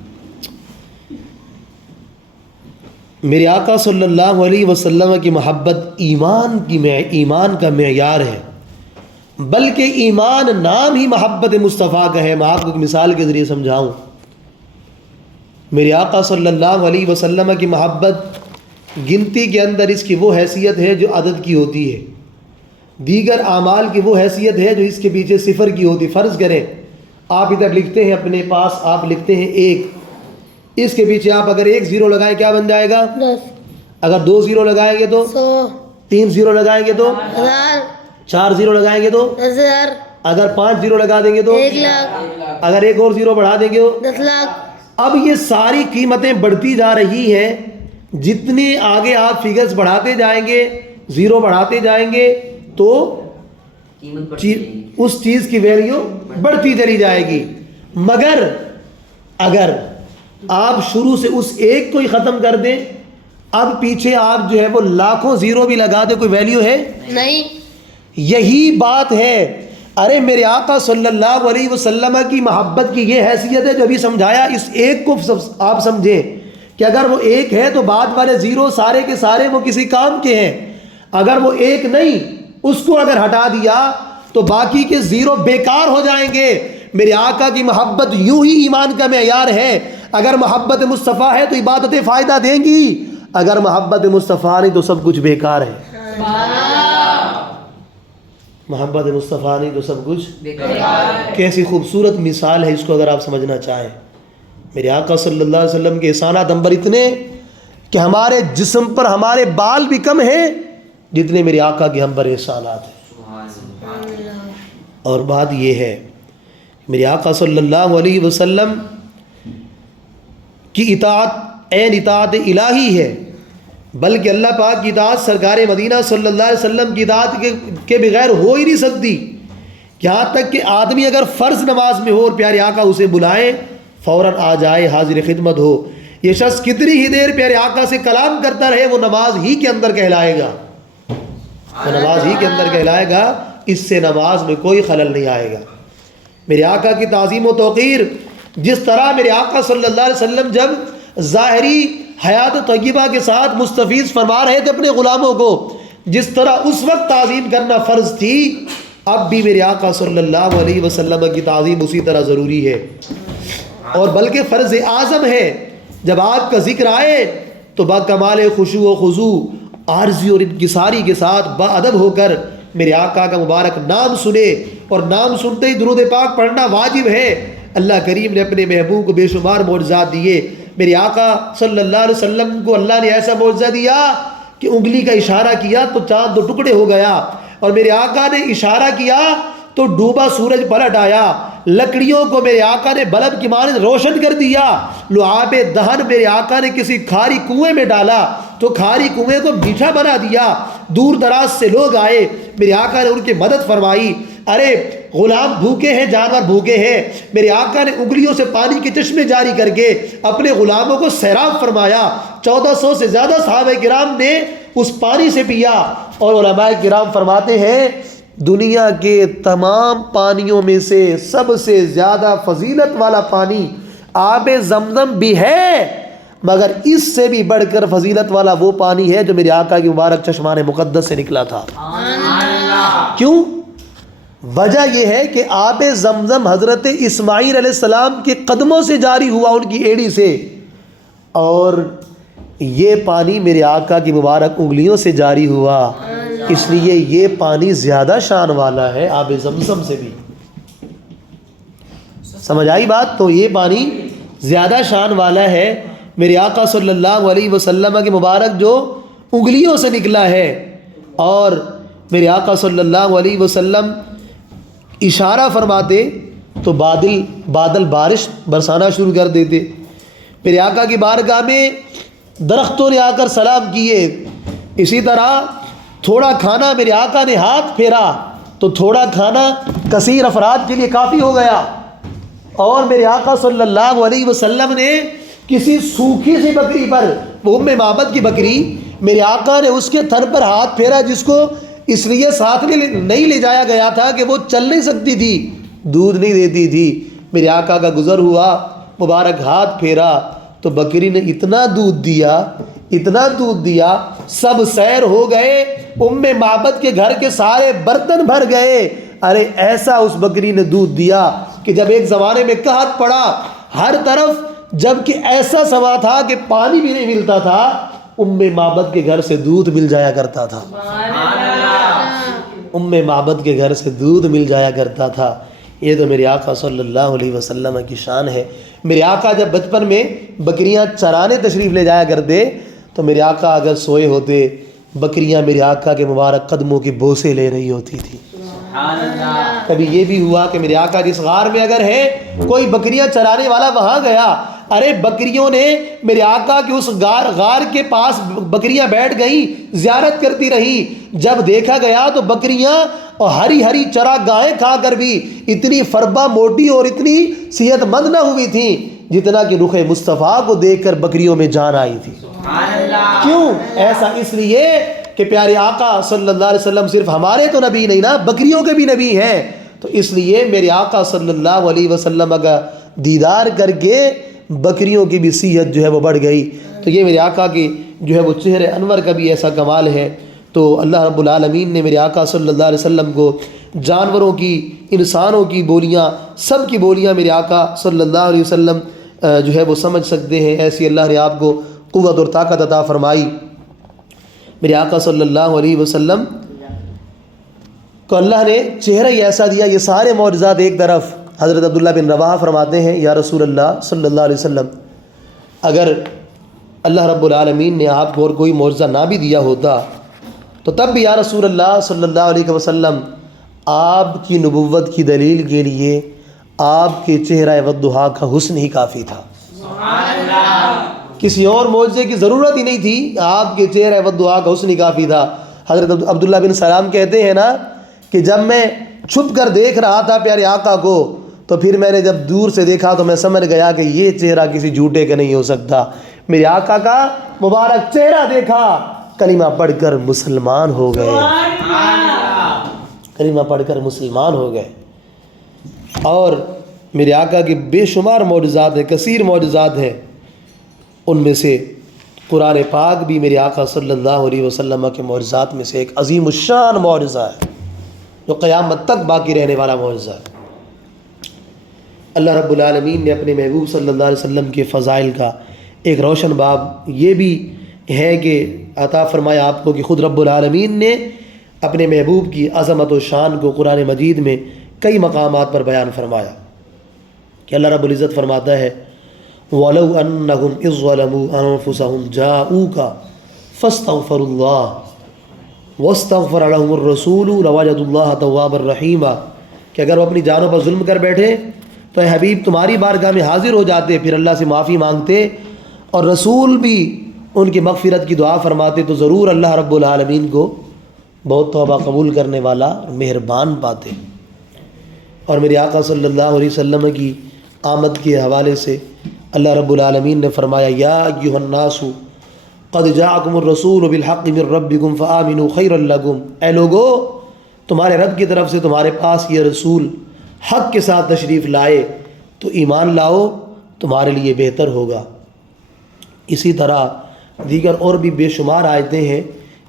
میرے آقا صلی اللہ علیہ وسلم کی محبت ایمان کا معیار ہے, بلکہ ایمان نام ہی محبت مصطفیٰ کا ہے. میں آپ کو ایک مثال کے ذریعے سمجھاؤں. میرے آقا صلی اللہ علیہ وسلم کی محبت گنتی کے اندر اس کی وہ حیثیت ہے جو عدد کی ہوتی ہے, دیگر اعمال کی وہ حیثیت ہے جو اس کے پیچھے صفر کی ہوتی. فرض کریں آپ ادھر لکھتے ہیں اپنے پاس, آپ لکھتے ہیں 1, اس کے پیچھے آپ اگر 1 0 لگائیں کیا بن جائے گا؟ 10. اگر 2 0 لگائیں گے تو 100. 3 0 لگائیں گے تو 1000. 4 0 لگائیں گے تو 10,000. اگر 5 0 لگا دیں گے تو 1,00,000. اگر ایک اور 0 بڑھا دیں گے تو 10,00,000. اب یہ ساری قیمتیں بڑھتی جا رہی ہیں. جتنے آگے آپ فگرز بڑھاتے جائیں گے, 0 بڑھاتے جائیں گے تو اس چیز کی ویلیو بڑھتی چلی جائے گی. مگر اگر آپ شروع سے اس ایک کو ہی ختم کر دیں، اب پیچھے آپ جو ہے وہ لاکھوں زیرو بھی لگا دیں، کوئی ویلیو ہے؟ نہیں. یہی بات ہے. ارے میرے آقا صلی اللہ علیہ وسلم کی محبت کی یہ حیثیت ہے جو ابھی سمجھایا. اس ایک کو آپ سمجھیں کہ اگر وہ ایک ہے تو بعد والے زیرو سارے کے سارے وہ کسی کام کے ہیں. اگر وہ ایک نہیں، اس کو اگر ہٹا دیا تو باقی کے زیرو بیکار ہو جائیں گے. میرے آقا کی محبت یوں ہی ایمان کا معیار ہے. اگر محبت مصطفیٰ ہے تو عبادتیں فائدہ دیں گی، اگر محبت مصطفیٰ نہیں تو سب کچھ بیکار ہے. محبت مصطفیٰ نہیں تو سب کچھ بیکار. کیسی خوبصورت مثال ہے، اس کو اگر آپ سمجھنا چاہیں. میرے آقا صلی اللہ علیہ وسلم کے احسانات انبر اتنے کہ ہمارے جسم پر ہمارے بال بھی کم ہیں جتنے میرے آقا کے ہم پر احسانات ہیں. اور بات یہ ہے میرے آقا صلی اللہ علیہ وسلم کی اطاعت عین اطاعت الہی ہے، بلکہ اللہ پاک کی اطاعت سرکار مدینہ صلی اللہ علیہ وسلم کی اطاعت کے بغیر ہو ہی نہیں سکتی. یہاں تک کہ آدمی اگر فرض نماز میں ہو اور پیارے آقا اسے بلائیں فوراً آ جائے، حاضر خدمت ہو. یہ شخص کتنی ہی دیر پیارے آقا سے کلام کرتا رہے وہ نماز ہی کے اندر کہلائے گا، وہ نماز ہی کے اندر کہلائے گا. اس سے نماز میں کوئی خلل نہیں آئے گا. میرے آقا کی تعظیم و توقیر، جس طرح میرے آقا صلی اللہ علیہ وسلم جب ظاہری حیات طیبہ کے ساتھ مستفیض فرما رہے تھے اپنے غلاموں کو، جس طرح اس وقت تعظیم کرنا فرض تھی، اب بھی میرے آقا صلی اللہ علیہ وسلم کی تعظیم اسی طرح ضروری ہے، اور بلکہ فرض اعظم ہے. جب آپ کا ذکر آئے تو با کمال خشوع و خضوع، عارضی اور انکساری کے ساتھ با ادب ہو کر میرے آقا کا مبارک نام سنے، اور نام سنتے ہی درود پاک پڑھنا واجب ہے. اللہ کریم نے اپنے محبوب کو بے شمار معجزات دیے. میرے آقا صلی اللہ علیہ وسلم کو اللہ نے ایسا معجزہ دیا کہ انگلی کا اشارہ کیا تو چاند دو ٹکڑے ہو گیا، اور میرے آقا نے اشارہ کیا تو ڈوبا سورج پلٹ آیا. لکڑیوں کو میرے آقا نے بلب کی مانند روشن کر دیا. لعاب دہن میرے آقا نے کسی کھاری کنویں میں ڈالا تو کھاری کنویں کو میٹھا بنا دیا. دور دراز سے لوگ آئے، میرے آقا نے ان کی مدد فرمائی. ارے غلام بھوکے ہیں، جانور بھوکے ہیں، میرے آقا نے انگلیوں سے پانی کے چشمے جاری کر کے اپنے غلاموں کو سیراب فرمایا. 1400 سے زیادہ صحابہ کرام نے اس پانی سے پیا. اور علماء کرام فرماتے ہیں دنیا کے تمام پانیوں میں سے سب سے زیادہ فضیلت والا پانی آب زمزم بھی ہے، مگر اس سے بھی بڑھ کر فضیلت والا وہ پانی ہے جو میرے آقا کی مبارک چشمان مقدس سے نکلا تھا. کیوں؟ وجہ یہ ہے کہ آب زمزم حضرت اسماعیل علیہ السلام کے قدموں سے جاری ہوا، ان کی ایڑی سے، اور یہ پانی میرے آقا کی مبارک انگلیوں سے جاری ہوا. اس لیے یہ پانی زیادہ شان والا ہے آب زمزم سے بھی. سمجھ آئی بات؟ تو یہ پانی زیادہ شان والا ہے میرے آقا صلی اللہ علیہ وسلم کے مبارک جو انگلیوں سے نکلا ہے. اور میرے آقا صلی اللہ علیہ وسلم اشارہ فرماتے تو بادل بارش برسانا شروع کر دیتے. میرے آقا کی بارگاہ میں درختوں نے آ کر سلام کیے. اسی طرح تھوڑا کھانا میرے آقا نے ہاتھ پھیرا تو تھوڑا کھانا کثیر افراد کے لیے کافی ہو گیا. اور میرے آقا صلی اللہ علیہ وسلم نے کسی سوکھی سی بکری پر، وہ ام معبد کی بکری، میرے آقا نے اس کے تھن پر ہاتھ پھیرا، جس کو اس لیے ساتھ نہیں لے جایا گیا تھا کہ وہ چل نہیں سکتی تھی، دودھ نہیں دیتی تھی. میرے آقا کا گزر ہوا، مبارک ہاتھ پھیرا تو بکری نے اتنا دودھ دیا، سب سیر ہو گئے، ام معبد کے گھر کے سارے برتن بھر گئے. ارے ایسا اس بکری نے دودھ دیا کہ جب ایک زمانے میں قحط پڑا ہر طرف، جب کہ ایسا سما تھا کہ پانی بھی نہیں ملتا تھا، ام معبد کے گھر سے دودھ مل جایا کرتا تھا. ام معبد کے گھر سے دودھ مل جایا کرتا تھا. یہ تو میرے آقا صلی اللہ علیہ وسلم کی شان ہے. میرے آقا جب بچپن میں بکریاں چرانے تشریف لے جایا کرتے تو میرے آقا اگر سوئے ہوتے، بکریاں میرے آقا کے مبارک قدموں کی بوسے لے رہی ہوتی تھی. کبھی یہ بھی ہوا کہ میرے آقا جس غار میں اگر ہے کوئی بکریاں چرانے والا وہاں گیا، ارے بکریوں نے میرے آقا کے اس غار کے پاس بکریاں بیٹھ گئیں، زیارت کرتی رہی، جب دیکھا گیا تو بکریاں اور ہری ہری چراگاہیں کھا کر بھی اتنی فربہ موٹی اور اتنی صحت مند نہ ہوئی تھیں جتنا کہ رخ مصطفیٰ کو دیکھ کر بکریوں میں جان آئی تھی۔ کیوں ایسا؟ اس لیے کہ پیارے آقا صلی اللہ علیہ وسلم صرف ہمارے تو نبی نہیں نا، بکریوں کے بھی نبی ہیں، تو اس لیے میرے آقا صلی اللہ علیہ وسلم کا دیدار کر کے بکریوں کی بھی صحت جو ہے وہ بڑھ گئی۔ تو یہ میرے آقا کی جو ہے وہ چہرے انور کا بھی ایسا کمال ہے۔ تو اللہ رب العالمین نے میرے آقا صلی اللہ علیہ وسلم کو جانوروں کی، انسانوں کی بولیاں، سب کی بولیاں میرے آقا صلی اللہ علیہ وسلم جو ہے وہ سمجھ سکتے ہیں، ایسی اللہ نے آپ کو قوت اور طاقت عطا فرمائی۔ میرے آقا صلی اللہ علیہ وسلم کو اللہ نے چہرہ ہی ایسا دیا، یہ سارے معجزات ایک طرف۔ حضرت عبداللہ بن رواحہ فرماتے ہیں یا رسول اللہ صلی اللہ علیہ وسلم، اگر اللہ رب العالمین نے آپ کو اور کوئی معجزہ نہ بھی دیا ہوتا تو تب بھی یا رسول اللہ صلی اللہ علیہ وسلم آپ کی نبوت کی دلیل کے لیے آپ کے چہرہ والضحیٰ کا حسن ہی کافی تھا، کسی اور معجزے کی ضرورت ہی نہیں تھی، آپ کے چہرہ والضحیٰ کا حسن ہی کافی تھا۔ حضرت عبداللہ بن سلام کہتے ہیں نا کہ جب میں چھپ کر دیکھ رہا تھا پیارے آقا کو تو پھر میں نے جب دور سے دیکھا تو میں سمجھ گیا کہ یہ چہرہ کسی جھوٹے کا نہیں ہو سکتا۔ میرے آقا کا مبارک چہرہ دیکھا، کلمہ پڑھ کر مسلمان ہو گئے، کلمہ پڑھ کر مسلمان ہو گئے۔ اور میرے آقا کی بے شمار معجزات ہیں، کثیر معجزات ہیں، ان میں سے قرآن پاک بھی میرے آقا صلی اللہ علیہ وسلم کے معجزات میں سے ایک عظیم الشان معجزہ ہے جو قیامت تک باقی رہنے والا معجزہ ہے۔ اللہ رب العالمین نے اپنے محبوب صلی اللہ علیہ وسلم کے فضائل کا ایک روشن باب یہ بھی ہے کہ عطا فرمایا آپ کو کہ خود رب العالمین نے اپنے محبوب کی عظمت و شان کو قرآن مجید میں کئی مقامات پر بیان فرمایا کہ اللہ رب العزت فرماتا ہے وَلَوْ أَنَّهُمْ إِذْ ظَلَمُوا أَنفُسَهُمْ جَاءُوكَ فَاسْتَغْفَرُوا اللَّهَ وَاسْتَغْفَرَ لَهُمُ الرَّسُولُ لَوَجَدُوا اللَّهَ تَوَّابًا رَحِيمًا، کہ اگر وہ اپنی جانوں پر ظلم کر بیٹھے تو اے حبیب تمہاری بارگاہ میں حاضر ہو جاتے، پھر اللہ سے معافی مانگتے اور رسول بھی ان کی مغفرت کی دعا فرماتے تو ضرور اللہ رب العالمین کو بہت توبہ قبول کرنے والا مہربان پاتے۔ اور میرے آقا صلی اللہ علیہ وسلم کی آمد کے حوالے سے اللہ رب العالمین نے فرمایا یا ایھا الناس قد جاءکم الرسول بالحق من ربکم فآمنوا خیرا لکم، اے لوگو تمہارے رب کی طرف سے تمہارے پاس یہ رسول حق کے ساتھ تشریف لائے تو ایمان لاؤ، تمہارے لیے بہتر ہوگا۔ اسی طرح دیگر اور بھی بے شمار آیتیں ہیں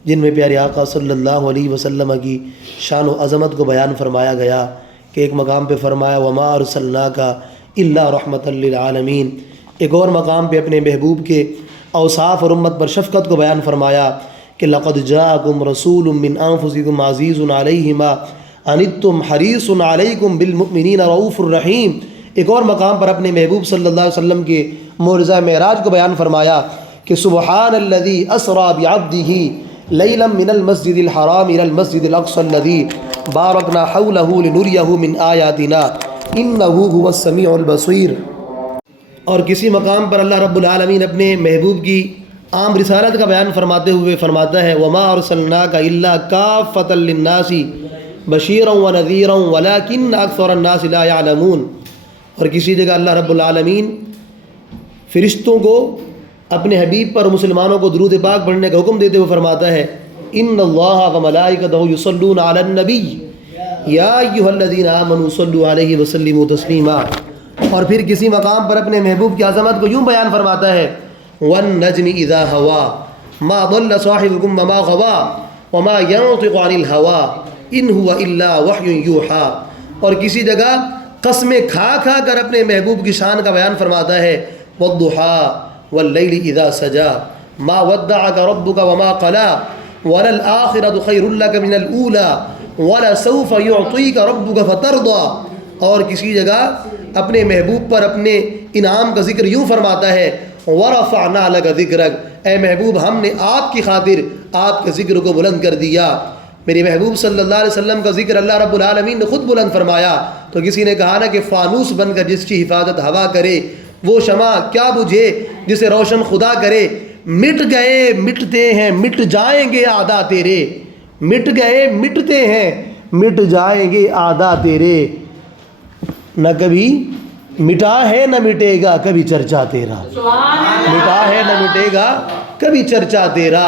جن میں پیارے آقا صلی اللہ علیہ وسلم کی شان و عظمت کو بیان فرمایا گیا کہ ایک مقام پہ فرمایا وما ارسلناک الا رحمۃ للعالمین، ایک اور مقام پہ اپنے محبوب کے اوصاف اور امت پر شفقت کو بیان فرمایا کہ لقد جاءکم رسول من انفسکم عزیز علیہ ما عنتم حریص علیکم بالمؤمنین رؤوف الرحیم، ایک اور مقام پر اپنے محبوب صلی اللہ علیہ وسلم کے معجزہ معراج کو بیان فرمایا کہ سبحان الذی اسری بعبدہ لیلا من المسجد الحرام الى المسجد الاقصى الذی بارکنا حولہ لنریہ من آیاتنا انہ هو السمیع البصیر۔ اور کسی مقام پر اللہ رب العالمین اپنے محبوب کی عام رسالت کا بیان فرماتے ہوئے فرماتا ہے وما ارسلناک الا کافۃ للناس بشیرا ونذیرا ولکن اکثر الناس لا یعلمون۔ اور کسی جگہ اللہ رب العالمین فرشتوں کو اپنے حبیب پر مسلمانوں کو درود پاک پڑھنے کا حکم دیتے ہوئے فرماتا ہے ان اللہ وملائکتہ یصلون علی النبی یا ایھا الذین آمنوا صلوا علیہ وسلموا تسلیما۔ اور پھر کسی مقام پر اپنے محبوب کی عظمت کو یوں بیان فرماتا ہے والنجم اذا ہوا ما ضل صاحبکم وما غوا وما ينطق عن الهوى ان هو الا وحی یوحی۔ اور کسی جگہ قسمیں کھا کھا کر اپنے محبوب کی شان کا بیان فرماتا ہے والضحى واللیل اذا سجا ما ودعک ربک وما قلا وللآخرۃ خیر لک من الاولی ولسوف یعطیک ربک فترضی۔ اور کسی جگہ اپنے محبوب پر اپنے انعام کا ذکر یوں فرماتا ہے ورفعنا لک ذکرک، اے محبوب ہم نے آپ کی خاطر آپ کے ذکر کو بلند کر دیا۔ میرے محبوب صلی اللہ علیہ وسلم کا ذکر اللہ رب العالمین نے خود بلند فرمایا۔ تو کسی نے کہا نا کہ فانوس بن کر جس کی حفاظت ہوا کرے وہ شمع کیا بجھے جسے روشن خدا کرے، مٹ گئے مٹتے ہیں مٹ جائیں گے اعداء تیرے، مٹ گئے مٹتے ہیں مٹ جائیں گے اعداء تیرے، نہ کبھی مٹا ہے نہ مٹے گا کبھی چرچا تیرا، مٹا ہے نہ مٹے گا کبھی چرچا تیرا۔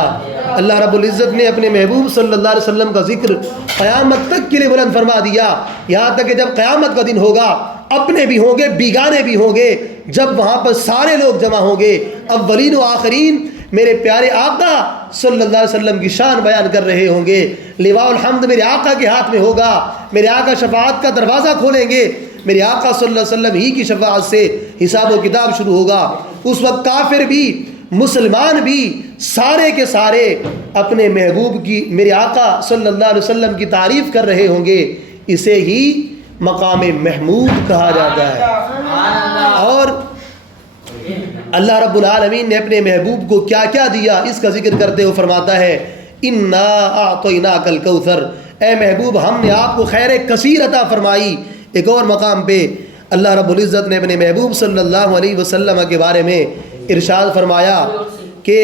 اللہ رب العزت نے اپنے محبوب صلی اللہ علیہ وسلم کا ذکر قیامت تک کے لیے بلند فرما دیا، یہاں تک کہ جب قیامت کا دن ہوگا اپنے بھی ہوں گے بیگانے بھی ہوں گے، جب وہاں پر سارے لوگ جمع ہوں گے، اولین و آخرین میرے پیارے آقا صلی اللہ علیہ وسلم کی شان بیان کر رہے ہوں گے، لواء الحمد میرے آقا کے ہاتھ میں ہوگا، میرے آقا شفاعت کا دروازہ کھولیں گے، میرے آقا صلی اللہ علیہ وسلم ہی کی شفاعت سے حساب و کتاب شروع ہوگا۔ اس وقت کافر بھی مسلمان بھی سارے کے سارے اپنے محبوب کی، میرے آقا صلی اللہ علیہ وسلم کی تعریف کر رہے ہوں گے، اسے ہی مقام محمود کہا جاتا ہے۔ اور اللہ رب العالمین نے اپنے محبوب کو کیا کیا دیا اس کا ذکر کرتے ہوئے فرماتا ہے انا اعطیناک الکوثر، اے محبوب ہم نے آپ کو خیر کثیر عطا فرمائی۔ ایک اور مقام پہ اللہ رب العزت نے اپنے محبوب صلی اللہ علیہ وسلم کے بارے میں ارشاد فرمایا کہ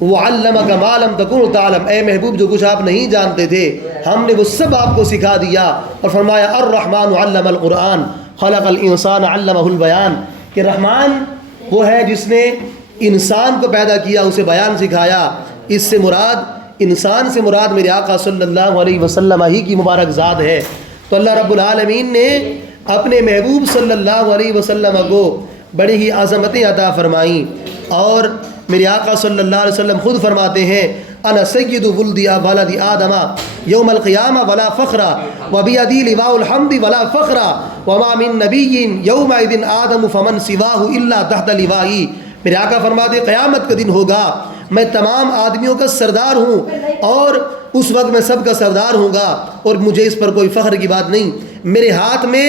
وَعَلَّمَكَ مَا لَمْ تَكُنْ تَعْلَمْ، اے محبوب جو کچھ آپ نہیں جانتے تھے ہم نے وہ سب آپ کو سکھا دیا۔ اور فرمایا الرحمن علم القرآن خلق الانسان علمہ البیان، کہ رحمان وہ ہے جس نے انسان کو پیدا کیا اسے بیان سکھایا۔ اس سے مراد، انسان سے مراد میرے آقا صلی اللہ علیہ وسلم ہی کی مبارک ذات ہے۔ تو اللہ رب العالمین نے اپنے محبوب صلی اللہ علیہ وسلم کو بڑی ہی عظمتیں عطا فرمائیں، اور میرے آقا صلی اللہ علیہ وسلم خود فرماتے ہیں انا سید ولد ولد آدم یوم القیامہ ولا فخر وبیدی لواء الحمد ولا فخر وما من نبی یومئذ آدم فمن سواہ الا تحت لوائی۔ میرے آقا فرماتے قیامت کا دن ہوگا میں تمام آدمیوں کا سردار ہوں، اور اس وقت میں سب کا سردار ہوں گا، اور مجھے اس پر کوئی فخر کی بات نہیں، میرے ہاتھ میں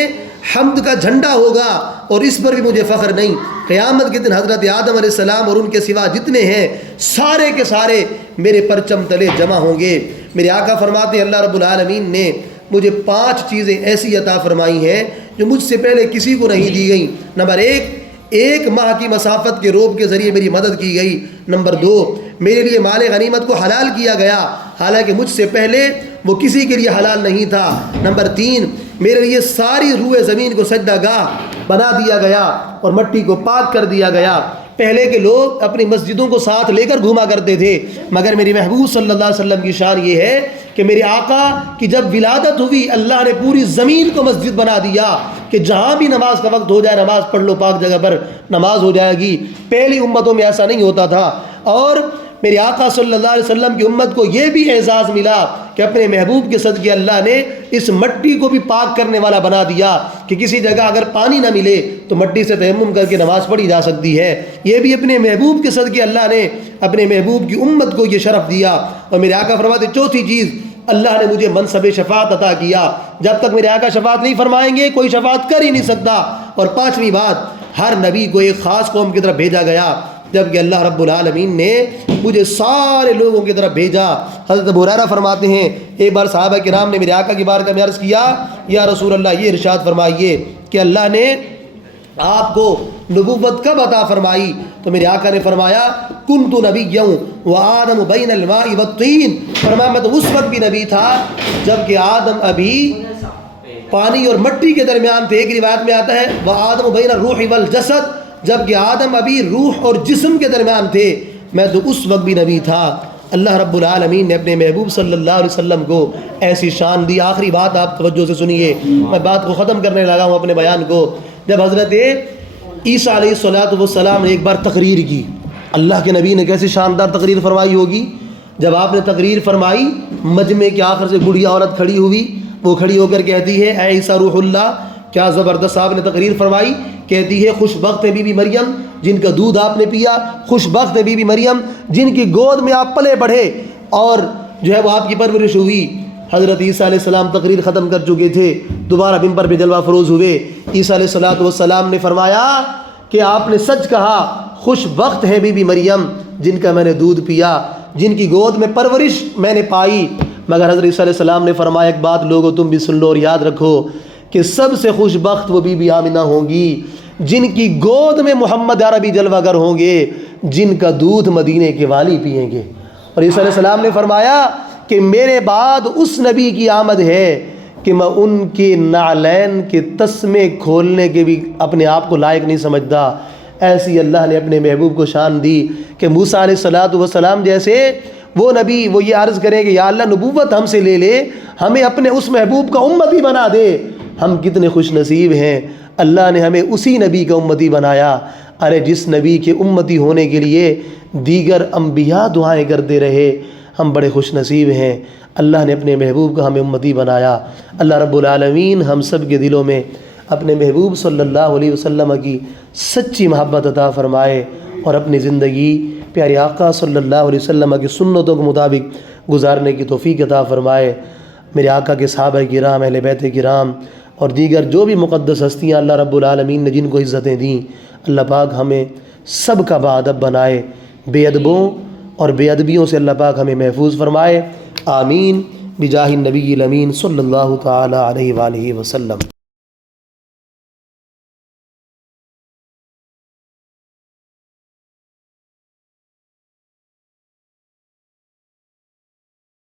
حمد کا جھنڈا ہوگا اور اس پر بھی مجھے فخر نہیں۔ قیامت کے دن حضرت آدم علیہ السلام اور ان کے سوا جتنے ہیں سارے کے سارے میرے پرچم تلے جمع ہوں گے۔ میرے آقا فرماتے ہیں اللہ رب العالمین نے مجھے 5 چیزیں ایسی عطا فرمائی ہیں جو مجھ سے پہلے کسی کو نہیں دی گئیں۔ نمبر 1 ماہ کی مسافت کے روب کے ذریعے میری مدد کی گئی۔ نمبر 2 میرے لیے مال غنیمت کو حلال کیا گیا حالانکہ مجھ سے پہلے وہ کسی کے لیے حلال نہیں تھا۔ نمبر 3 میرے لیے ساری روئے زمین کو سجدہ گاہ بنا دیا گیا اور مٹی کو پاک کر دیا گیا۔ پہلے کے لوگ اپنی مسجدوں کو ساتھ لے کر گھوما کرتے تھے، مگر میری محبوب صلی اللہ علیہ وسلم کی شان یہ ہے کہ میرے آقا کی جب ولادت ہوئی اللہ نے پوری زمین کو مسجد بنا دیا کہ جہاں بھی نماز کا وقت ہو جائے نماز پڑھ لو، پاک جگہ پر نماز ہو جائے گی۔ پہلی امتوں میں ایسا نہیں ہوتا تھا، اور میرے آقا صلی اللہ علیہ وسلم کی امت کو یہ بھی اعزاز ملا کہ اپنے محبوب کے صدقے اللہ نے اس مٹی کو بھی پاک کرنے والا بنا دیا کہ کسی جگہ اگر پانی نہ ملے تو مٹی سے تیمم کر کے نماز پڑھی جا سکتی ہے۔ یہ بھی اپنے محبوب کے صدقے اللہ نے اپنے محبوب کی امت کو یہ شرف دیا۔ اور میرے آقا فرماتے چوتھی چیز اللہ نے مجھے منصب شفاعت عطا کیا، جب تک میرے آقا شفاعت نہیں فرمائیں گے کوئی شفاعت کر ہی نہیں سکتا۔ اور 5ویں بات ہر نبی کو ایک خاص قوم کی طرف بھیجا گیا، جبکہ اللہ رب العالمین نے مجھے سارے لوگوں کی طرف بھیجا۔ حضرت ابو ہریرہ فرماتے ہیں ایک بار صحابہ کرام نے میرے آقا کی بارگاہ میں عرض کیا یا رسول اللہ یہ ارشاد فرمائیے کہ اللہ نے آپ کو نبوت کب عطا فرمائی؟ تو میرے آقا نے فرمایا کنت نبیا وآدم بین الماء والطین، فرمایا میں تو اس وقت بھی نبی تھا جبکہ آدم ابھی پانی اور مٹی کے درمیان تھے۔ ایک روایت میں آتا ہے وآدم بین الروح والجسد، جبکہ آدم ابھی روح اور جسم کے درمیان تھے، میں تو اس وقت بھی نبی تھا۔ اللہ رب العالمین نے اپنے محبوب صلی اللہ علیہ وسلم کو ایسی شان دی۔ آخری بات آپ توجہ سے سنیے، میں بات کو ختم کرنے لگا ہوں اپنے بیان کو۔ جب حضرت عیسیٰ علیہ السلام نے ایک بار تقریر کی، اللہ کے نبی نے کیسی شاندار تقریر فرمائی ہوگی۔ جب آپ نے تقریر فرمائی مجمع کے آخر سے بڑھیا عورت کھڑی ہوئی، وہ کھڑی ہو کر کہتی ہے اے عیسیٰ روح اللہ، کیا زبردست آپ نے تقریر فرمائی۔ کہتی ہے خوش بخت ہے بی بی مریم جن کا دودھ آپ نے پیا، خوش بخت ہے بی بی مریم جن کی گود میں آپ پلے بڑھے اور جو ہے وہ آپ کی پرورش ہوئی۔ حضرت عیسیٰ علیہ السلام تقریر ختم کر چکے تھے، دوبارہ ممبر پہ جلوہ فروز ہوئے۔ عیسیٰ علیہ السلام نے فرمایا کہ آپ نے سچ کہا، خوش بخت ہے بی بی مریم جن کا میں نے دودھ پیا، جن کی گود میں پرورش میں نے پائی۔ مگر حضرت عیسیٰ علیہ السلام نے فرمایا ایک بات لوگو تم بھی سن لو اور یاد رکھو کہ سب سے خوش بخت وہ بی بی آمنہ ہوں گی جن کی گود میں محمد عربی جلوہ گر ہوں گے، جن کا دودھ مدینے کے والی پئیں گے۔ اور عیسیٰ علیہ السلام نے فرمایا کہ میرے بعد اس نبی کی آمد ہے کہ میں ان کے نعلین کے تسمے کھولنے کے بھی اپنے آپ کو لائق نہیں سمجھتا۔ ایسی اللہ نے اپنے محبوب کو شان دی کہ موسیٰ علیہ السلام جیسے وہ نبی وہ یہ عرض کریں کہ یا اللہ نبوت ہم سے لے لے، ہمیں اپنے اس محبوب کا امتی بنا دے۔ ہم کتنے خوش نصیب ہیں، اللہ نے ہمیں اسی نبی کا امتی بنایا۔ ارے جس نبی کے امتی ہونے کے لیے دیگر انبیاء دعائیں کرتے رہے، ہم بڑے خوش نصیب ہیں، اللہ نے اپنے محبوب کا ہمیں امتی بنایا۔ اللہ رب العالمین ہم سب کے دلوں میں اپنے محبوب صلی اللہ علیہ وسلم کی سچی محبت عطا فرمائے اور اپنی زندگی پیارے آقا صلی اللہ علیہ وسلم کی سنتوں کے مطابق گزارنے کی توفیق عطا فرمائے۔ میرے آقا کے صحابہ کرام، اہل بیت کرام اور دیگر جو بھی مقدس ہستیاں اللہ رب العالمین نے جن کو عزتیں دیں، اللہ پاک ہمیں سب کا باادب بنائے، بے ادبوں اور بے ادبیوں سے اللہ پاک ہمیں محفوظ فرمائے۔ آمین بجاہ النبی الامین صلی اللہ تعالی علیہ وآلہ وسلم۔